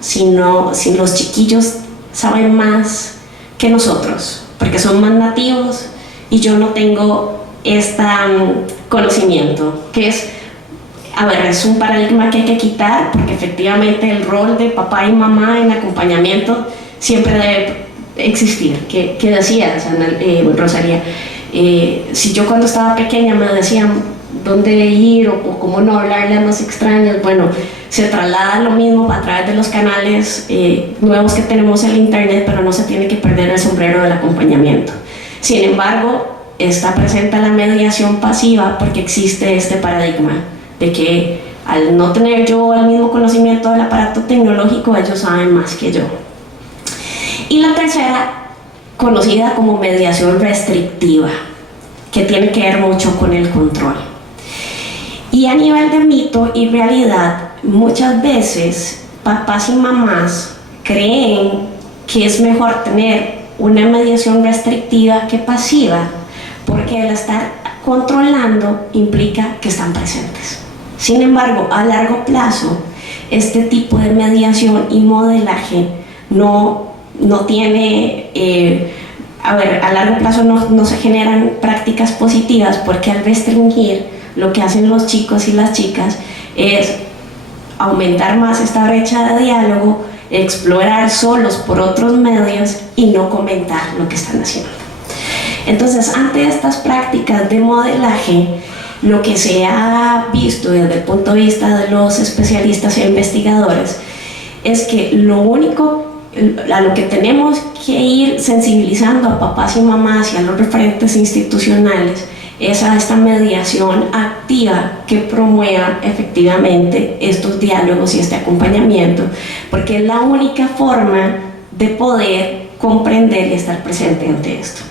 si los chiquillos saben más que nosotros? Porque son más nativos y yo no tengo este conocimiento, que es un paradigma que hay que quitar, porque efectivamente el rol de papá y mamá en acompañamiento siempre debe existir. ¿Qué decías, Rosalía? Si yo cuando estaba pequeña me decían dónde ir o cómo no hablarle a los extraños, bueno, se traslada lo mismo a través de los canales nuevos que tenemos en el internet, pero no se tiene que perder el sombrero del acompañamiento. Sin embargo, está presente la mediación pasiva porque existe este paradigma de que al no tener yo el mismo conocimiento del aparato tecnológico, ellos saben más que yo. Y la tercera, conocida como mediación restrictiva, que tiene que ver mucho con el control. Y a nivel de mito y realidad, muchas veces papás y mamás creen que es mejor tener una mediación restrictiva que pasiva, porque el estar controlando implica que están presentes. Sin embargo, a largo plazo, este tipo de mediación y modelaje no tiene, a largo plazo no se generan prácticas positivas, porque al restringir, lo que hacen los chicos y las chicas es aumentar más esta brecha de diálogo, explorar solos por otros medios y no comentar lo que están haciendo. Entonces, ante estas prácticas de modelaje, lo que se ha visto desde el punto de vista de los especialistas e investigadores es que lo único a lo que tenemos que ir sensibilizando a papás y mamás y a los referentes institucionales es a esta mediación activa que promueva efectivamente estos diálogos y este acompañamiento, porque es la única forma de poder comprender y estar presente ante esto.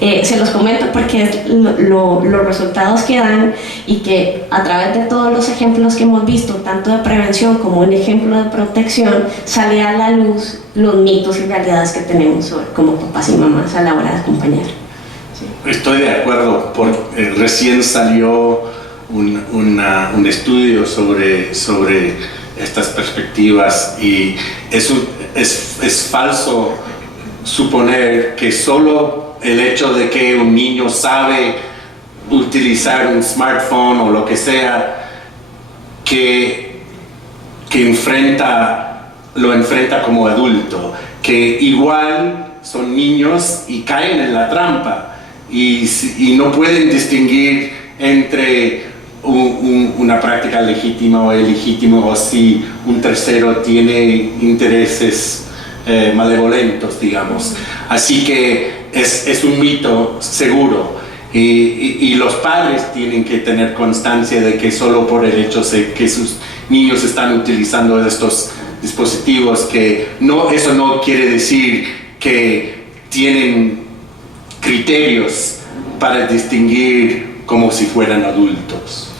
Se los comento porque es los resultados que dan, y que a través de todos los ejemplos que hemos visto, tanto de prevención como un ejemplo de protección, sale a la luz los mitos y realidades que tenemos como papás y mamás a la hora de acompañar. Estoy de acuerdo, recién salió un estudio sobre estas perspectivas, y es falso suponer que solo el hecho de que un niño sabe utilizar un smartphone o lo que sea, que lo enfrenta como adulto, que igual son niños y caen en la trampa. Y no pueden distinguir entre una práctica legítima o ilegítima, o si un tercero tiene intereses malevolentos, digamos. Así que es un mito seguro, y los padres tienen que tener constancia de que solo por el hecho de que sus niños están utilizando estos dispositivos, que eso no quiere decir que tienen criterios para distinguir como si fueran adultos.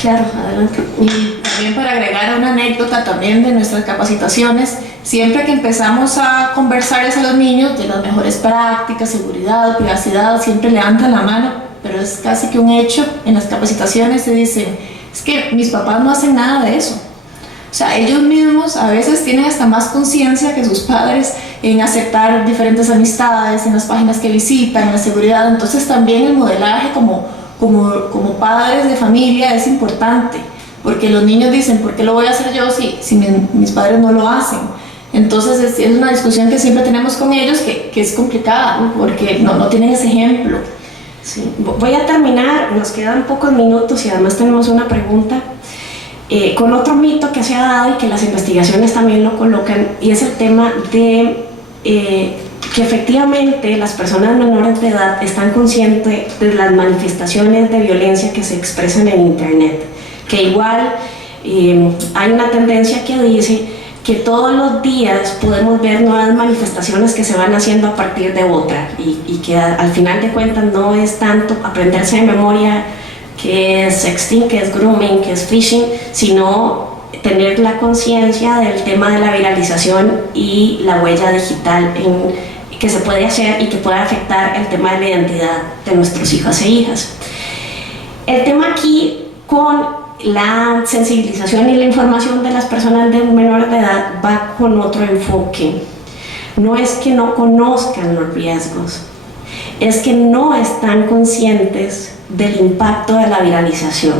Claro, adelante. Y también para agregar una anécdota también de nuestras capacitaciones, siempre que empezamos a conversarles a los niños de las mejores prácticas, seguridad, privacidad, siempre levantan la mano, pero es casi que un hecho. En las capacitaciones se dicen, es que mis papás no hacen nada de eso. O sea, ellos mismos a veces tienen hasta más conciencia que sus padres en aceptar diferentes amistades, en las páginas que visitan, en la seguridad. Entonces también el modelaje como padres de familia es importante, porque los niños dicen, ¿por qué lo voy a hacer yo si mis padres no lo hacen? Entonces es una discusión que siempre tenemos con ellos, que es complicada, ¿no? Porque no tienen ese ejemplo. Sí. Voy a terminar, nos quedan pocos minutos y además tenemos una pregunta. Con otro mito que se ha dado y que las investigaciones también lo colocan, y es el tema de que efectivamente las personas menores de edad están conscientes de las manifestaciones de violencia que se expresan en internet, que igual hay una tendencia que dice que todos los días podemos ver nuevas manifestaciones que se van haciendo a partir de otra, y que al final de cuentas no es tanto aprenderse de memoria que es sexting, que es grooming, que es phishing, sino tener la conciencia del tema de la viralización y la huella digital que se puede hacer y que puede afectar el tema de la identidad de nuestros hijos e hijas. El tema aquí con la sensibilización y la información de las personas de menores de edad va con otro enfoque. No es que no conozcan los riesgos, es que no están conscientes del impacto de la viralización,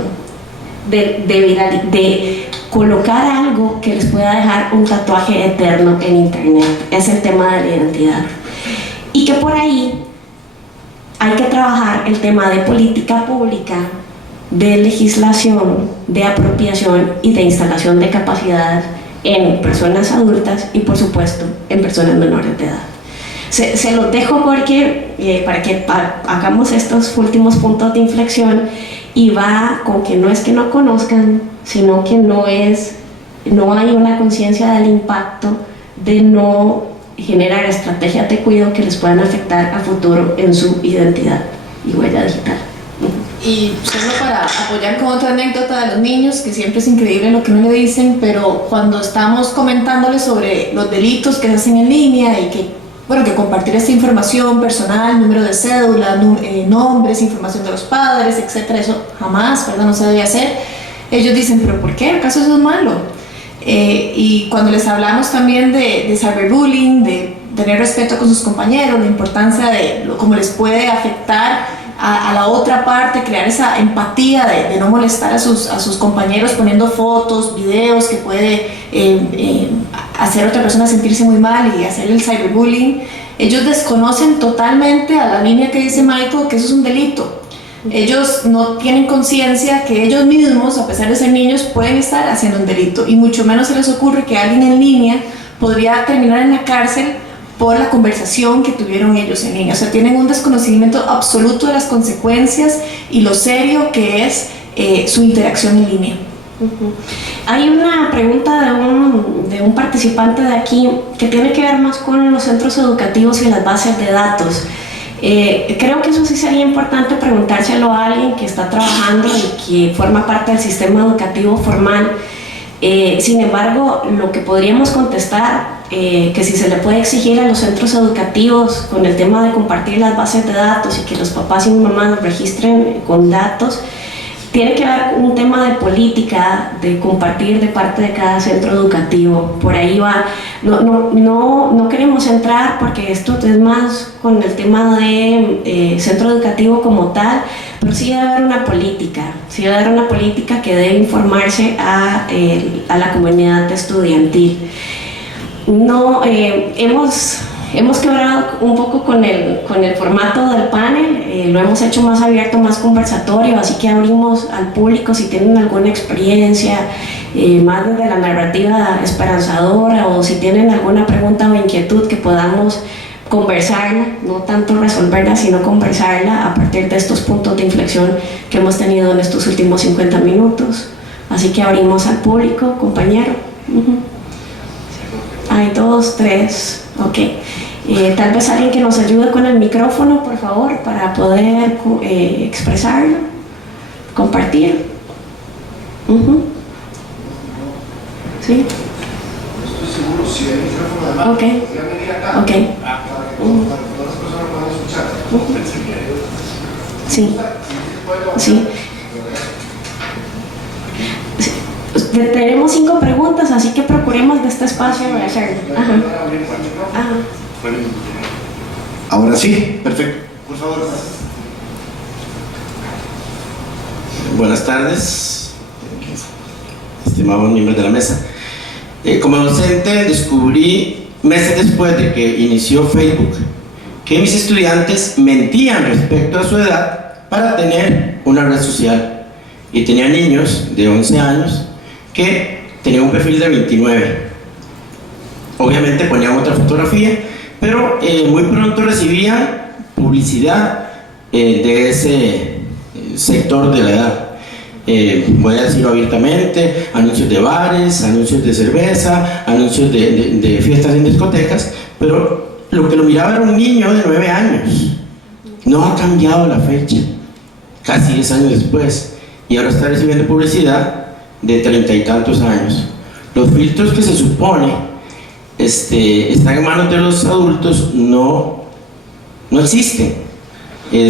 de colocar algo que les pueda dejar un tatuaje eterno en internet. Es el tema de la identidad. Y que por ahí hay que trabajar el tema de política pública, de legislación, de apropiación y de instalación de capacidad en personas adultas y por supuesto en personas menores de edad. Se los dejo porque, para que hagamos estos últimos puntos de inflexión, y va con que no es que no conozcan, sino que no hay una conciencia del impacto de no generar estrategias de cuidado que les puedan afectar a futuro en su identidad y huella digital. Y solo para apoyar con otra anécdota de los niños, que siempre es increíble lo que no le dicen, pero cuando estamos comentándoles sobre los delitos que se hacen en línea y que compartir esta información personal, número de cédula, nombres, información de los padres, etcétera, eso jamás, ¿verdad?, no se debe hacer. Ellos dicen, ¿pero por qué? ¿Acaso eso es malo? Y cuando les hablamos también de cyberbullying, de tener respeto con sus compañeros, la importancia de cómo les puede afectar a la otra parte, crear esa empatía de no molestar a sus compañeros poniendo fotos, videos que puede hacer a otra persona sentirse muy mal y hacer el cyberbullying. Ellos desconocen totalmente a la línea que dice Michael, que eso es un delito. Ellos no tienen conciencia que ellos mismos, a pesar de ser niños, pueden estar haciendo un delito, y mucho menos se les ocurre que alguien en línea podría terminar en la cárcel por la conversación que tuvieron ellos en línea. O sea, tienen un desconocimiento absoluto de las consecuencias y lo serio que es su interacción en línea. Hay una pregunta de un participante de aquí que tiene que ver más con los centros educativos y las bases de datos. Creo que eso sí sería importante preguntárselo a alguien que está trabajando y que forma parte del sistema educativo formal. Sin embargo, lo que podríamos contestar, que si se le puede exigir a los centros educativos con el tema de compartir las bases de datos y que los papás y mamás los registren con datos, tiene que haber un tema de política, de compartir de parte de cada centro educativo. Por ahí va. No queremos entrar porque esto es más con el tema de centro educativo como tal, pero sí debe haber una política, que debe informarse a la comunidad estudiantil. Hemos quebrado un poco con el formato del panel, lo hemos hecho más abierto, más conversatorio, así que abrimos al público si tienen alguna experiencia, más desde la narrativa esperanzadora, o si tienen alguna pregunta o inquietud que podamos conversarla, no tanto resolverla, sino conversarla a partir de estos puntos de inflexión que hemos tenido en estos últimos 50 minutos. Así que abrimos al público, compañero. Hay 2, 3, ok. Tal vez alguien que nos ayude con el micrófono, por favor, para poder expresarlo, compartir. ¿Sí? No estoy seguro si hay micrófono además. Ok. Podrían venir acá. Ok. Para que todas las personas puedan escuchar. Sí. Sí. Tenemos 5 preguntas, así que procuremos de este espacio hacerlo. Ajá. Ajá. Ahora sí, perfecto. Por favor. Buenas tardes, estimados miembros de la mesa. Como docente descubrí meses después de que inició Facebook que mis estudiantes mentían respecto a su edad para tener una red social, y tenía niños de 11 años que tenían un perfil de 29. Obviamente ponían otra fotografía, pero muy pronto recibían publicidad de ese sector de la edad. Voy a decirlo abiertamente: anuncios de bares, anuncios de cerveza, anuncios de fiestas en discotecas, pero lo que lo miraba era un niño de 9 años. No ha cambiado la fecha, casi 10 años después, y ahora está recibiendo publicidad de 30 y tantos años. Los filtros que se supone están en manos de los adultos no existen.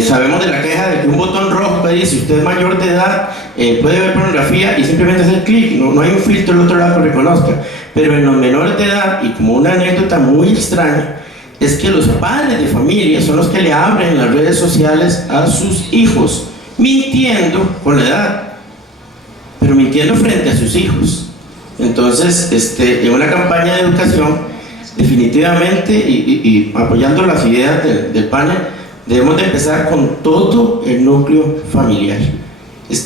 Sabemos de la queja de que un botón rojo que dice usted es mayor de edad, puede ver pornografía y simplemente hacer clic, no hay un filtro del otro lado que reconozca. Pero en los menores de edad, y como una anécdota muy extraña, es que los padres de familia son los que le abren las redes sociales a sus hijos, mintiendo con la edad, pero mintiendo frente a sus hijos. Entonces, en una campaña de educación, definitivamente, y apoyando las ideas del panel, debemos de empezar con todo el núcleo familiar.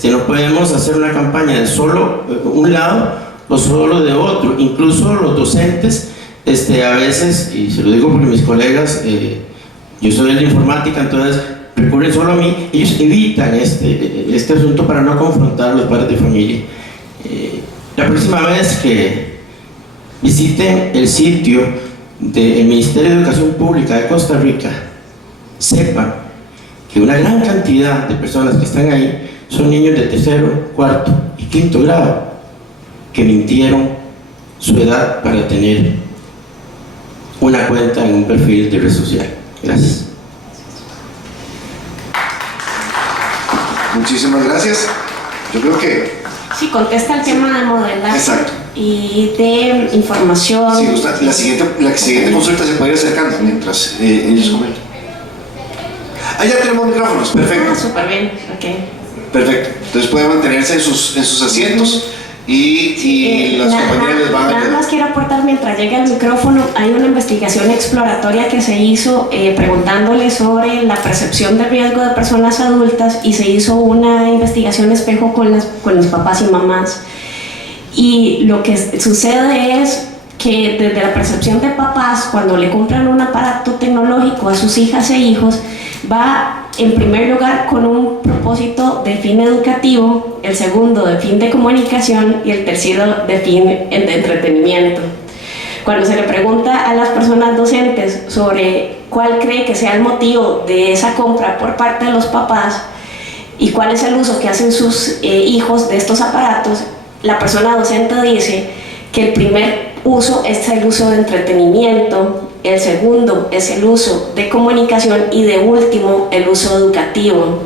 No podemos hacer una campaña de solo un lado o solo de otro. Incluso los docentes, a veces, y se lo digo porque mis colegas, yo soy el de informática, entonces recurren solo a mí, ellos evitan este asunto para no confrontar a los padres de familia. La próxima vez que visiten el sitio del Ministerio de Educación Pública de Costa Rica, sepan que una gran cantidad de personas que están ahí son niños de tercero, cuarto y quinto grado que mintieron su edad para tener una cuenta en un perfil de red social. Gracias. Muchísimas gracias. Yo creo que... Sí, contesta el tema de modelaje. Exacto. Y de información. Sí, la siguiente consulta se puede ir acercando mientras ellos comentan. Ya tenemos micrófonos, perfecto. Súper bien, ok. Perfecto. Entonces pueden mantenerse en sus asientos y las compañeras les van a... Nada más quiero aportar mientras llegue al micrófono, hay una investigación exploratoria que se hizo preguntándole sobre la percepción de riesgo de personas adultas, y se hizo una investigación espejo con los papás y mamás. Y lo que sucede es que desde la percepción de papás, cuando le compran un aparato tecnológico a sus hijas e hijos, va en primer lugar con un propósito de fin educativo, el segundo de fin de comunicación y el tercero de fin de entretenimiento. Cuando se le pregunta a las personas docentes sobre cuál cree que sea el motivo de esa compra por parte de los papás y cuál es el uso que hacen sus hijos de estos aparatos, la persona docente dice que el primer uso es el uso de entretenimiento, el segundo es el uso de comunicación y de último el uso educativo.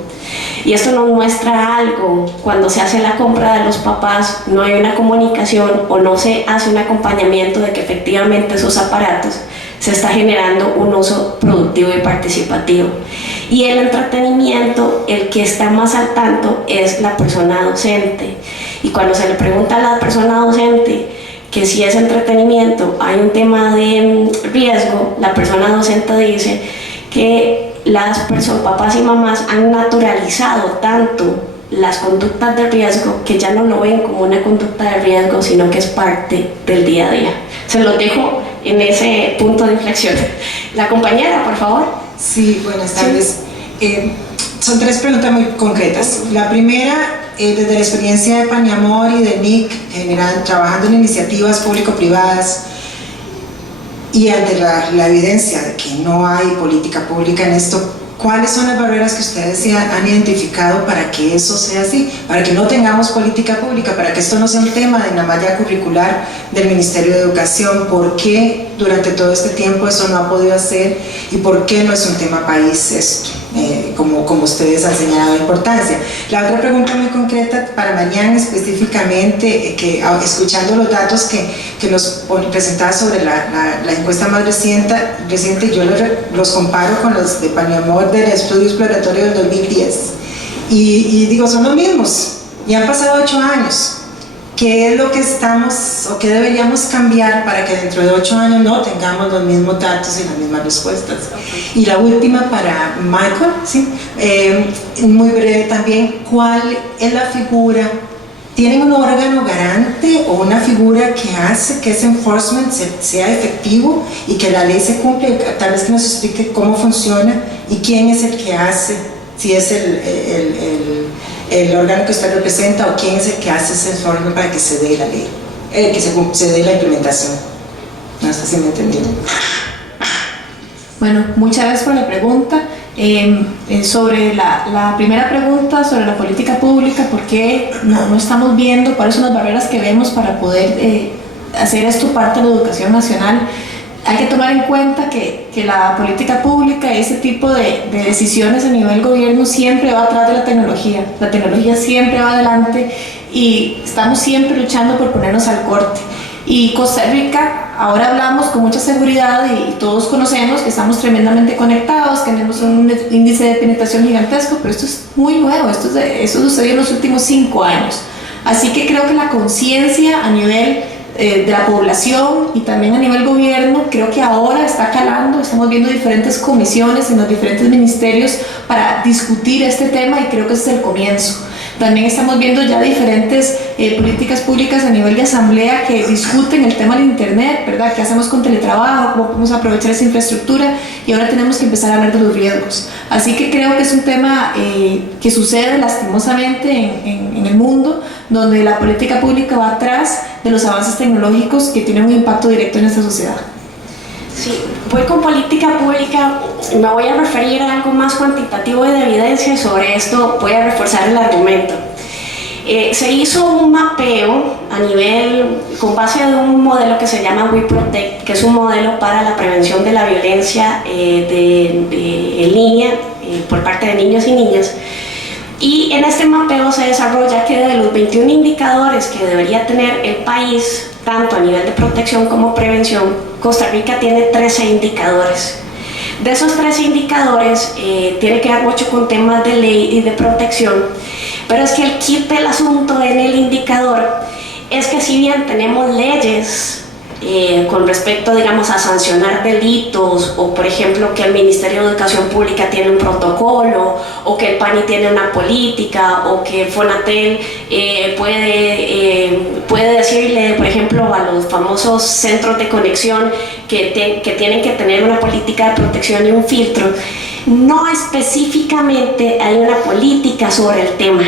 Y esto nos muestra algo: cuando se hace la compra de los papás no hay una comunicación o no se hace un acompañamiento de que efectivamente esos aparatos se está generando un uso productivo y participativo. Y el entretenimiento, el que está más al tanto es la persona docente. Y cuando se le pregunta a la persona docente que si es entretenimiento, hay un tema de riesgo, la persona docente dice que las personas, papás y mamás, han naturalizado tanto las conductas de riesgo que ya no lo ven como una conducta de riesgo, sino que es parte del día a día. Se los dejo en ese punto de inflexión. La compañera, por favor. Sí, buenas tardes. Son tres preguntas muy concretas. La primera, desde la experiencia de Pan y Amor y de NIC, trabajando en iniciativas público-privadas, y ante la evidencia de que no hay política pública en esto, ¿cuáles son las barreras que ustedes han identificado para que eso sea así? Para que no tengamos política pública, para que esto no sea un tema de la malla curricular del Ministerio de Educación. ¿Por qué durante todo este tiempo eso no ha podido hacer? ¿Y por qué no es un tema país esto? Como ustedes han señalado la importancia. La otra pregunta muy concreta para mañana específicamente, escuchando los datos que nos presentaba sobre la encuesta más reciente, yo los comparo con los de Pan y Amor del estudio exploratorio del 2010 y digo, son los mismos, y han pasado 8 años. ¿Qué es lo que estamos o qué deberíamos cambiar para que dentro de 8 años no tengamos los mismos datos y las mismas respuestas? Y la última para Michael, ¿sí? Muy breve también, ¿cuál es la figura? ¿Tienen un órgano garante o una figura que hace que ese enforcement sea efectivo y que la ley se cumple? Tal vez que nos explique cómo funciona y quién es el que hace, si es el órgano que usted representa, o quién es el que hace ese informe para que se dé la ley, que se dé la implementación. No sé si me entendieron. Bueno, muchas gracias por la pregunta. Sobre la primera pregunta, sobre la política pública, ¿por qué no estamos viendo cuáles son las barreras que vemos para poder hacer esto parte de la educación nacional. Hay que tomar en cuenta que la política pública y ese tipo de decisiones a nivel gobierno siempre va atrás de la tecnología siempre va adelante y estamos siempre luchando por ponernos al corte. Y Costa Rica, ahora hablamos con mucha seguridad y todos conocemos que estamos tremendamente conectados, que tenemos un índice de penetración gigantesco, pero esto es muy nuevo, eso sucedió en los últimos 5 años. Así que creo que la conciencia a nivel de la población y también a nivel gobierno, creo que ahora está calando, estamos viendo diferentes comisiones en los diferentes ministerios para discutir este tema y creo que ese es el comienzo. También estamos viendo ya diferentes políticas públicas a nivel de asamblea que discuten el tema del internet, ¿verdad? ¿Qué hacemos con teletrabajo? ¿Cómo podemos aprovechar esa infraestructura? Y ahora tenemos que empezar a hablar de los riesgos. Así que creo que es un tema que sucede lastimosamente en el mundo, donde la política pública va atrás de los avances tecnológicos que tienen un impacto directo en esta sociedad. Sí, voy con política pública, me voy a referir a algo más cuantitativo y de evidencia y sobre esto voy a reforzar el argumento. Se hizo un mapeo a nivel, con base de un modelo que se llama We Protect, que es un modelo para la prevención de la violencia en línea por parte de niños y niñas. Y en este mapeo se desarrolla que de los 21 indicadores que debería tener el país, tanto a nivel de protección como prevención, Costa Rica tiene 13 indicadores. De esos 13 indicadores tiene que ver mucho con temas de ley y de protección, pero es que el kit del asunto en el indicador es que si bien tenemos leyes con respecto, digamos, a sancionar delitos, o por ejemplo que el Ministerio de Educación Pública tiene un protocolo, o que el PANI tiene una política, o que Fonatel puede decirle, por ejemplo, a los famosos centros de conexión que tienen que tener una política de protección y un filtro, no específicamente hay una política sobre el tema.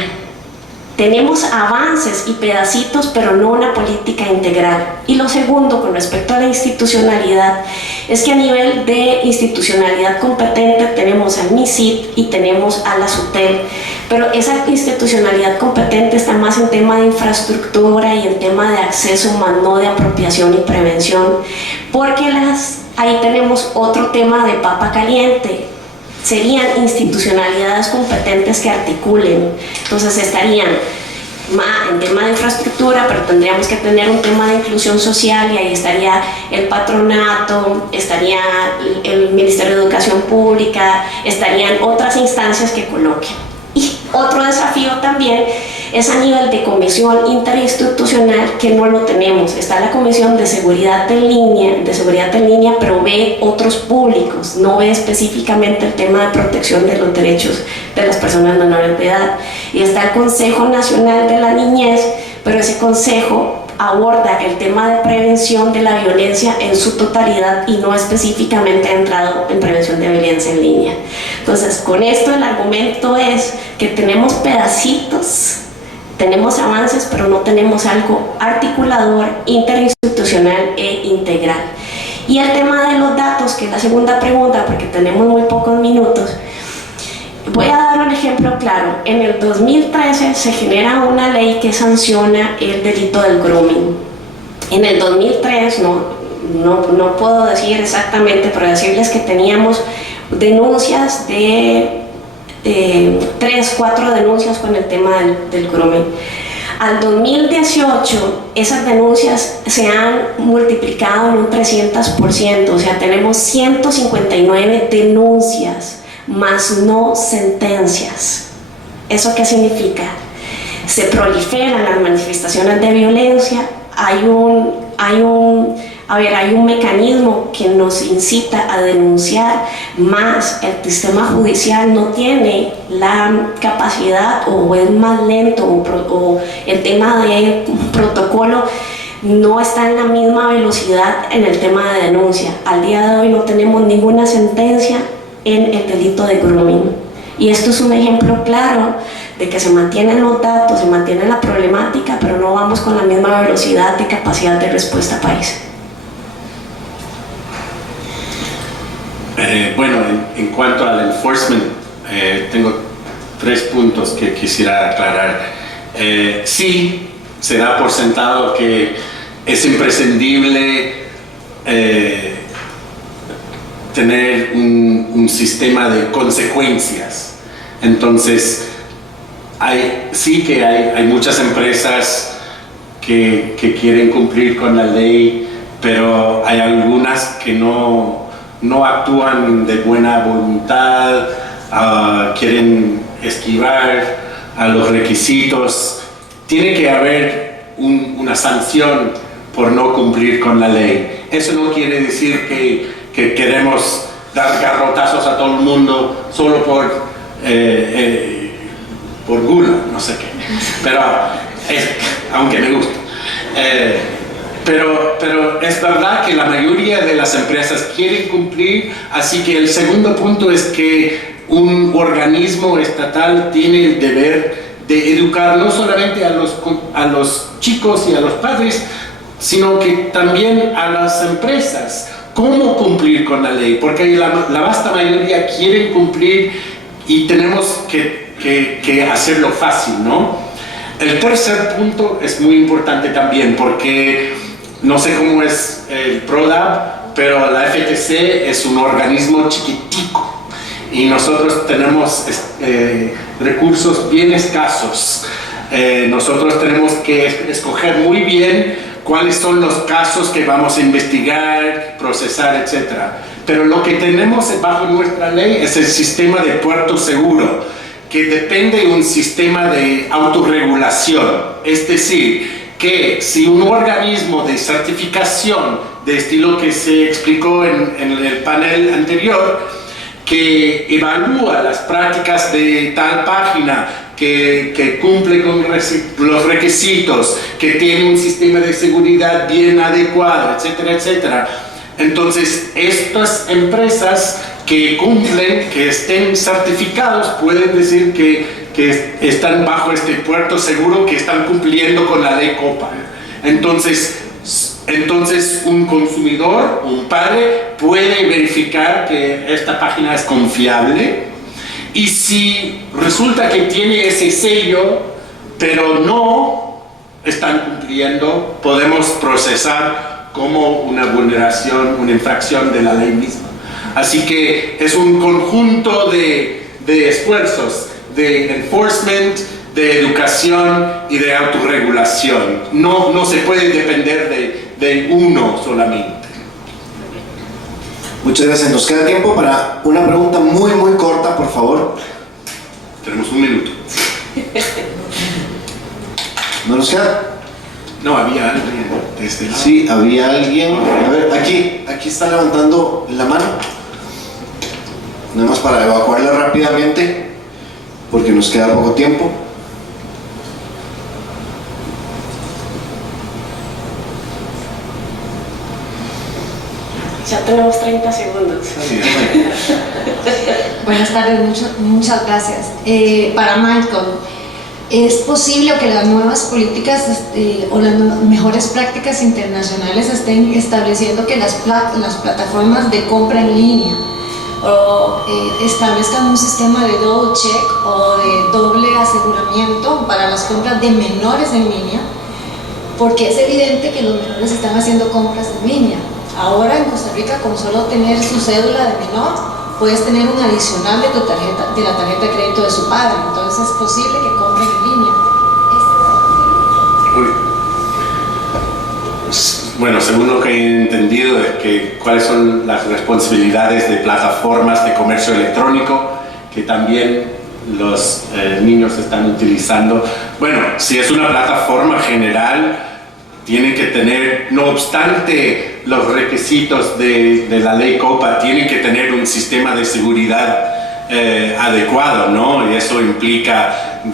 Tenemos avances y pedacitos, pero no una política integral. Y lo segundo, con respecto a la institucionalidad, es que a nivel de institucionalidad competente tenemos al MISIT y tenemos a la SUTEL, pero esa institucionalidad competente está más en tema de infraestructura y en tema de acceso, más no de apropiación y prevención, porque ahí tenemos otro tema de papa caliente. Serían institucionalidades competentes que articulen, entonces estarían en tema de infraestructura, pero tendríamos que tener un tema de inclusión social y ahí estaría el patronato, estaría el Ministerio de Educación Pública, estarían otras instancias que coloquen. Y otro desafío también es a nivel de comisión interinstitucional, que no lo tenemos. Está la Comisión de Seguridad en Línea, pero ve otros públicos, no ve específicamente el tema de protección de los derechos de las personas menores de edad. Y está el Consejo Nacional de la Niñez, pero ese consejo aborda el tema de prevención de la violencia en su totalidad y no específicamente entrado en prevención de violencia en línea. Entonces, con esto el argumento es que tenemos pedacitos, tenemos avances, pero no tenemos algo articulador, interinstitucional e integral. Y el tema de los datos, que es la segunda pregunta, porque tenemos muy pocos minutos, voy a dar un ejemplo claro. En el 2013 se genera una ley que sanciona el delito del grooming. En el 2003, no puedo decir exactamente, pero decirles que teníamos denuncias de 3, 4 denuncias con el tema del grooming. Al 2018 esas denuncias se han multiplicado en un 300%, o sea, tenemos 159 denuncias más no sentencias. ¿Eso qué significa? Se proliferan las manifestaciones de violencia, hay un mecanismo que nos incita a denunciar más. El sistema judicial no tiene la capacidad, o es más lento, o el tema de protocolo no está en la misma velocidad en el tema de denuncia. Al día de hoy no tenemos ninguna sentencia en el delito de grooming. Y esto es un ejemplo claro de que se mantienen los datos, se mantiene la problemática, pero no vamos con la misma velocidad y capacidad de respuesta país. Bueno, en cuanto al enforcement, tengo 3 puntos que quisiera aclarar. Sí, se da por sentado que es imprescindible tener un sistema de consecuencias. Entonces, sí que hay muchas empresas que quieren cumplir con la ley, pero hay algunas que no actúan de buena voluntad, quieren esquivar a los requisitos. Tiene que haber una sanción por no cumplir con la ley. Eso no quiere decir que queremos dar garrotazos a todo el mundo solo por gula, no sé qué, pero aunque me gusta. Pero es verdad que la mayoría de las empresas quieren cumplir, así que el segundo punto es que un organismo estatal tiene el deber de educar no solamente a los chicos y a los padres, sino que también a las empresas, cómo cumplir con la ley, porque la vasta mayoría quieren cumplir y tenemos que hacerlo fácil, ¿no? El tercer punto es muy importante también, porque no sé cómo es el PRODAB, pero la FTC es un organismo chiquitico y nosotros tenemos recursos bien escasos. Nosotros tenemos que escoger muy bien cuáles son los casos que vamos a investigar, procesar, etc. Pero lo que tenemos bajo nuestra ley es el sistema de puerto seguro, que depende de un sistema de autorregulación. Es decir, que si un organismo de certificación de estilo que se explicó en el panel anterior, que evalúa las prácticas de tal página, que cumple con los requisitos, que tiene un sistema de seguridad bien adecuado, etcétera, etcétera. Entonces, estas empresas que cumplen, que estén certificados, pueden decir que están bajo este puerto seguro, que están cumpliendo con la ley COPA. Entonces un consumidor, un padre, puede verificar que esta página es confiable, y si resulta que tiene ese sello, pero no están cumpliendo, podemos procesar como una vulneración, una infracción de la ley misma. Así que es un conjunto de esfuerzos, de enforcement, de educación y de autorregulación. No se puede depender de uno solamente. Muchas gracias. Nos queda tiempo para una pregunta muy, muy corta, por favor. Tenemos un minuto. ¿No nos queda? No, había alguien de este lado. Sí, había alguien. A ver, aquí está levantando la mano. Nada más para evacuarla rápidamente, porque nos queda poco tiempo. Ya tenemos 30 segundos. Sí. Buenas tardes, muchas gracias. Para Michael, ¿es posible que las nuevas políticas o las mejores prácticas internacionales estén estableciendo que las plataformas de compra en línea o establezcan un sistema de double check o de doble aseguramiento para las compras de menores en línea? Porque es evidente que los menores están haciendo compras en línea. Ahora en Costa Rica, con solo tener su cédula de menor, puedes tener un adicional de la tarjeta de crédito de su padre. Entonces es posible que compren en línea. Bueno, según lo que he entendido es que cuáles son las responsabilidades de plataformas de comercio electrónico que también los niños están utilizando. Bueno, si es una plataforma general, tienen que tener, no obstante los requisitos de la ley COPA, tienen que tener un sistema de seguridad adecuado, ¿no? Y eso implica ¿cómo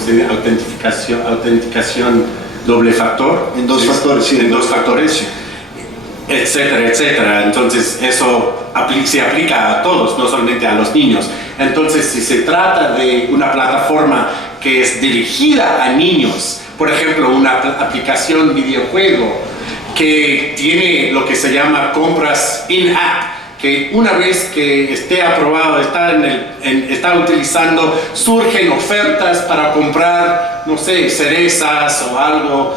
se dice? Autenticación doble factor. En dos factores, sí. En dos factores, etcétera, etcétera. Entonces eso se aplica a todos, no solamente a los niños. Entonces, si se trata de una plataforma que es dirigida a niños, por ejemplo, una aplicación videojuego que tiene lo que se llama compras in-app, que una vez que esté aprobado, está utilizando, surgen ofertas para comprar, no sé, cerezas o algo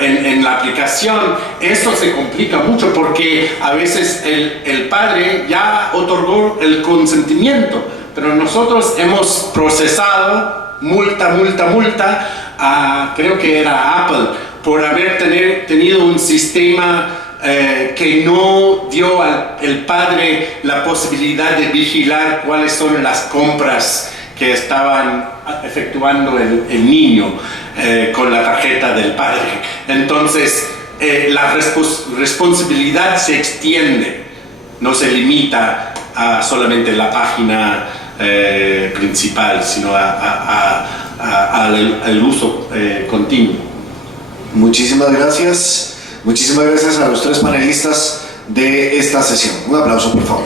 en la aplicación. Eso se complica mucho porque a veces el padre ya otorgó el consentimiento, pero nosotros hemos procesado multa a, creo que era Apple, por haber tenido un sistema que no dio al padre la posibilidad de vigilar cuáles son las compras que estaban efectuando el niño con la tarjeta del padre. Entonces, la responsabilidad se extiende, no se limita a solamente la página principal, sino al uso continuo. Muchísimas gracias. Muchísimas gracias a los tres panelistas de esta sesión. Un aplauso, por favor.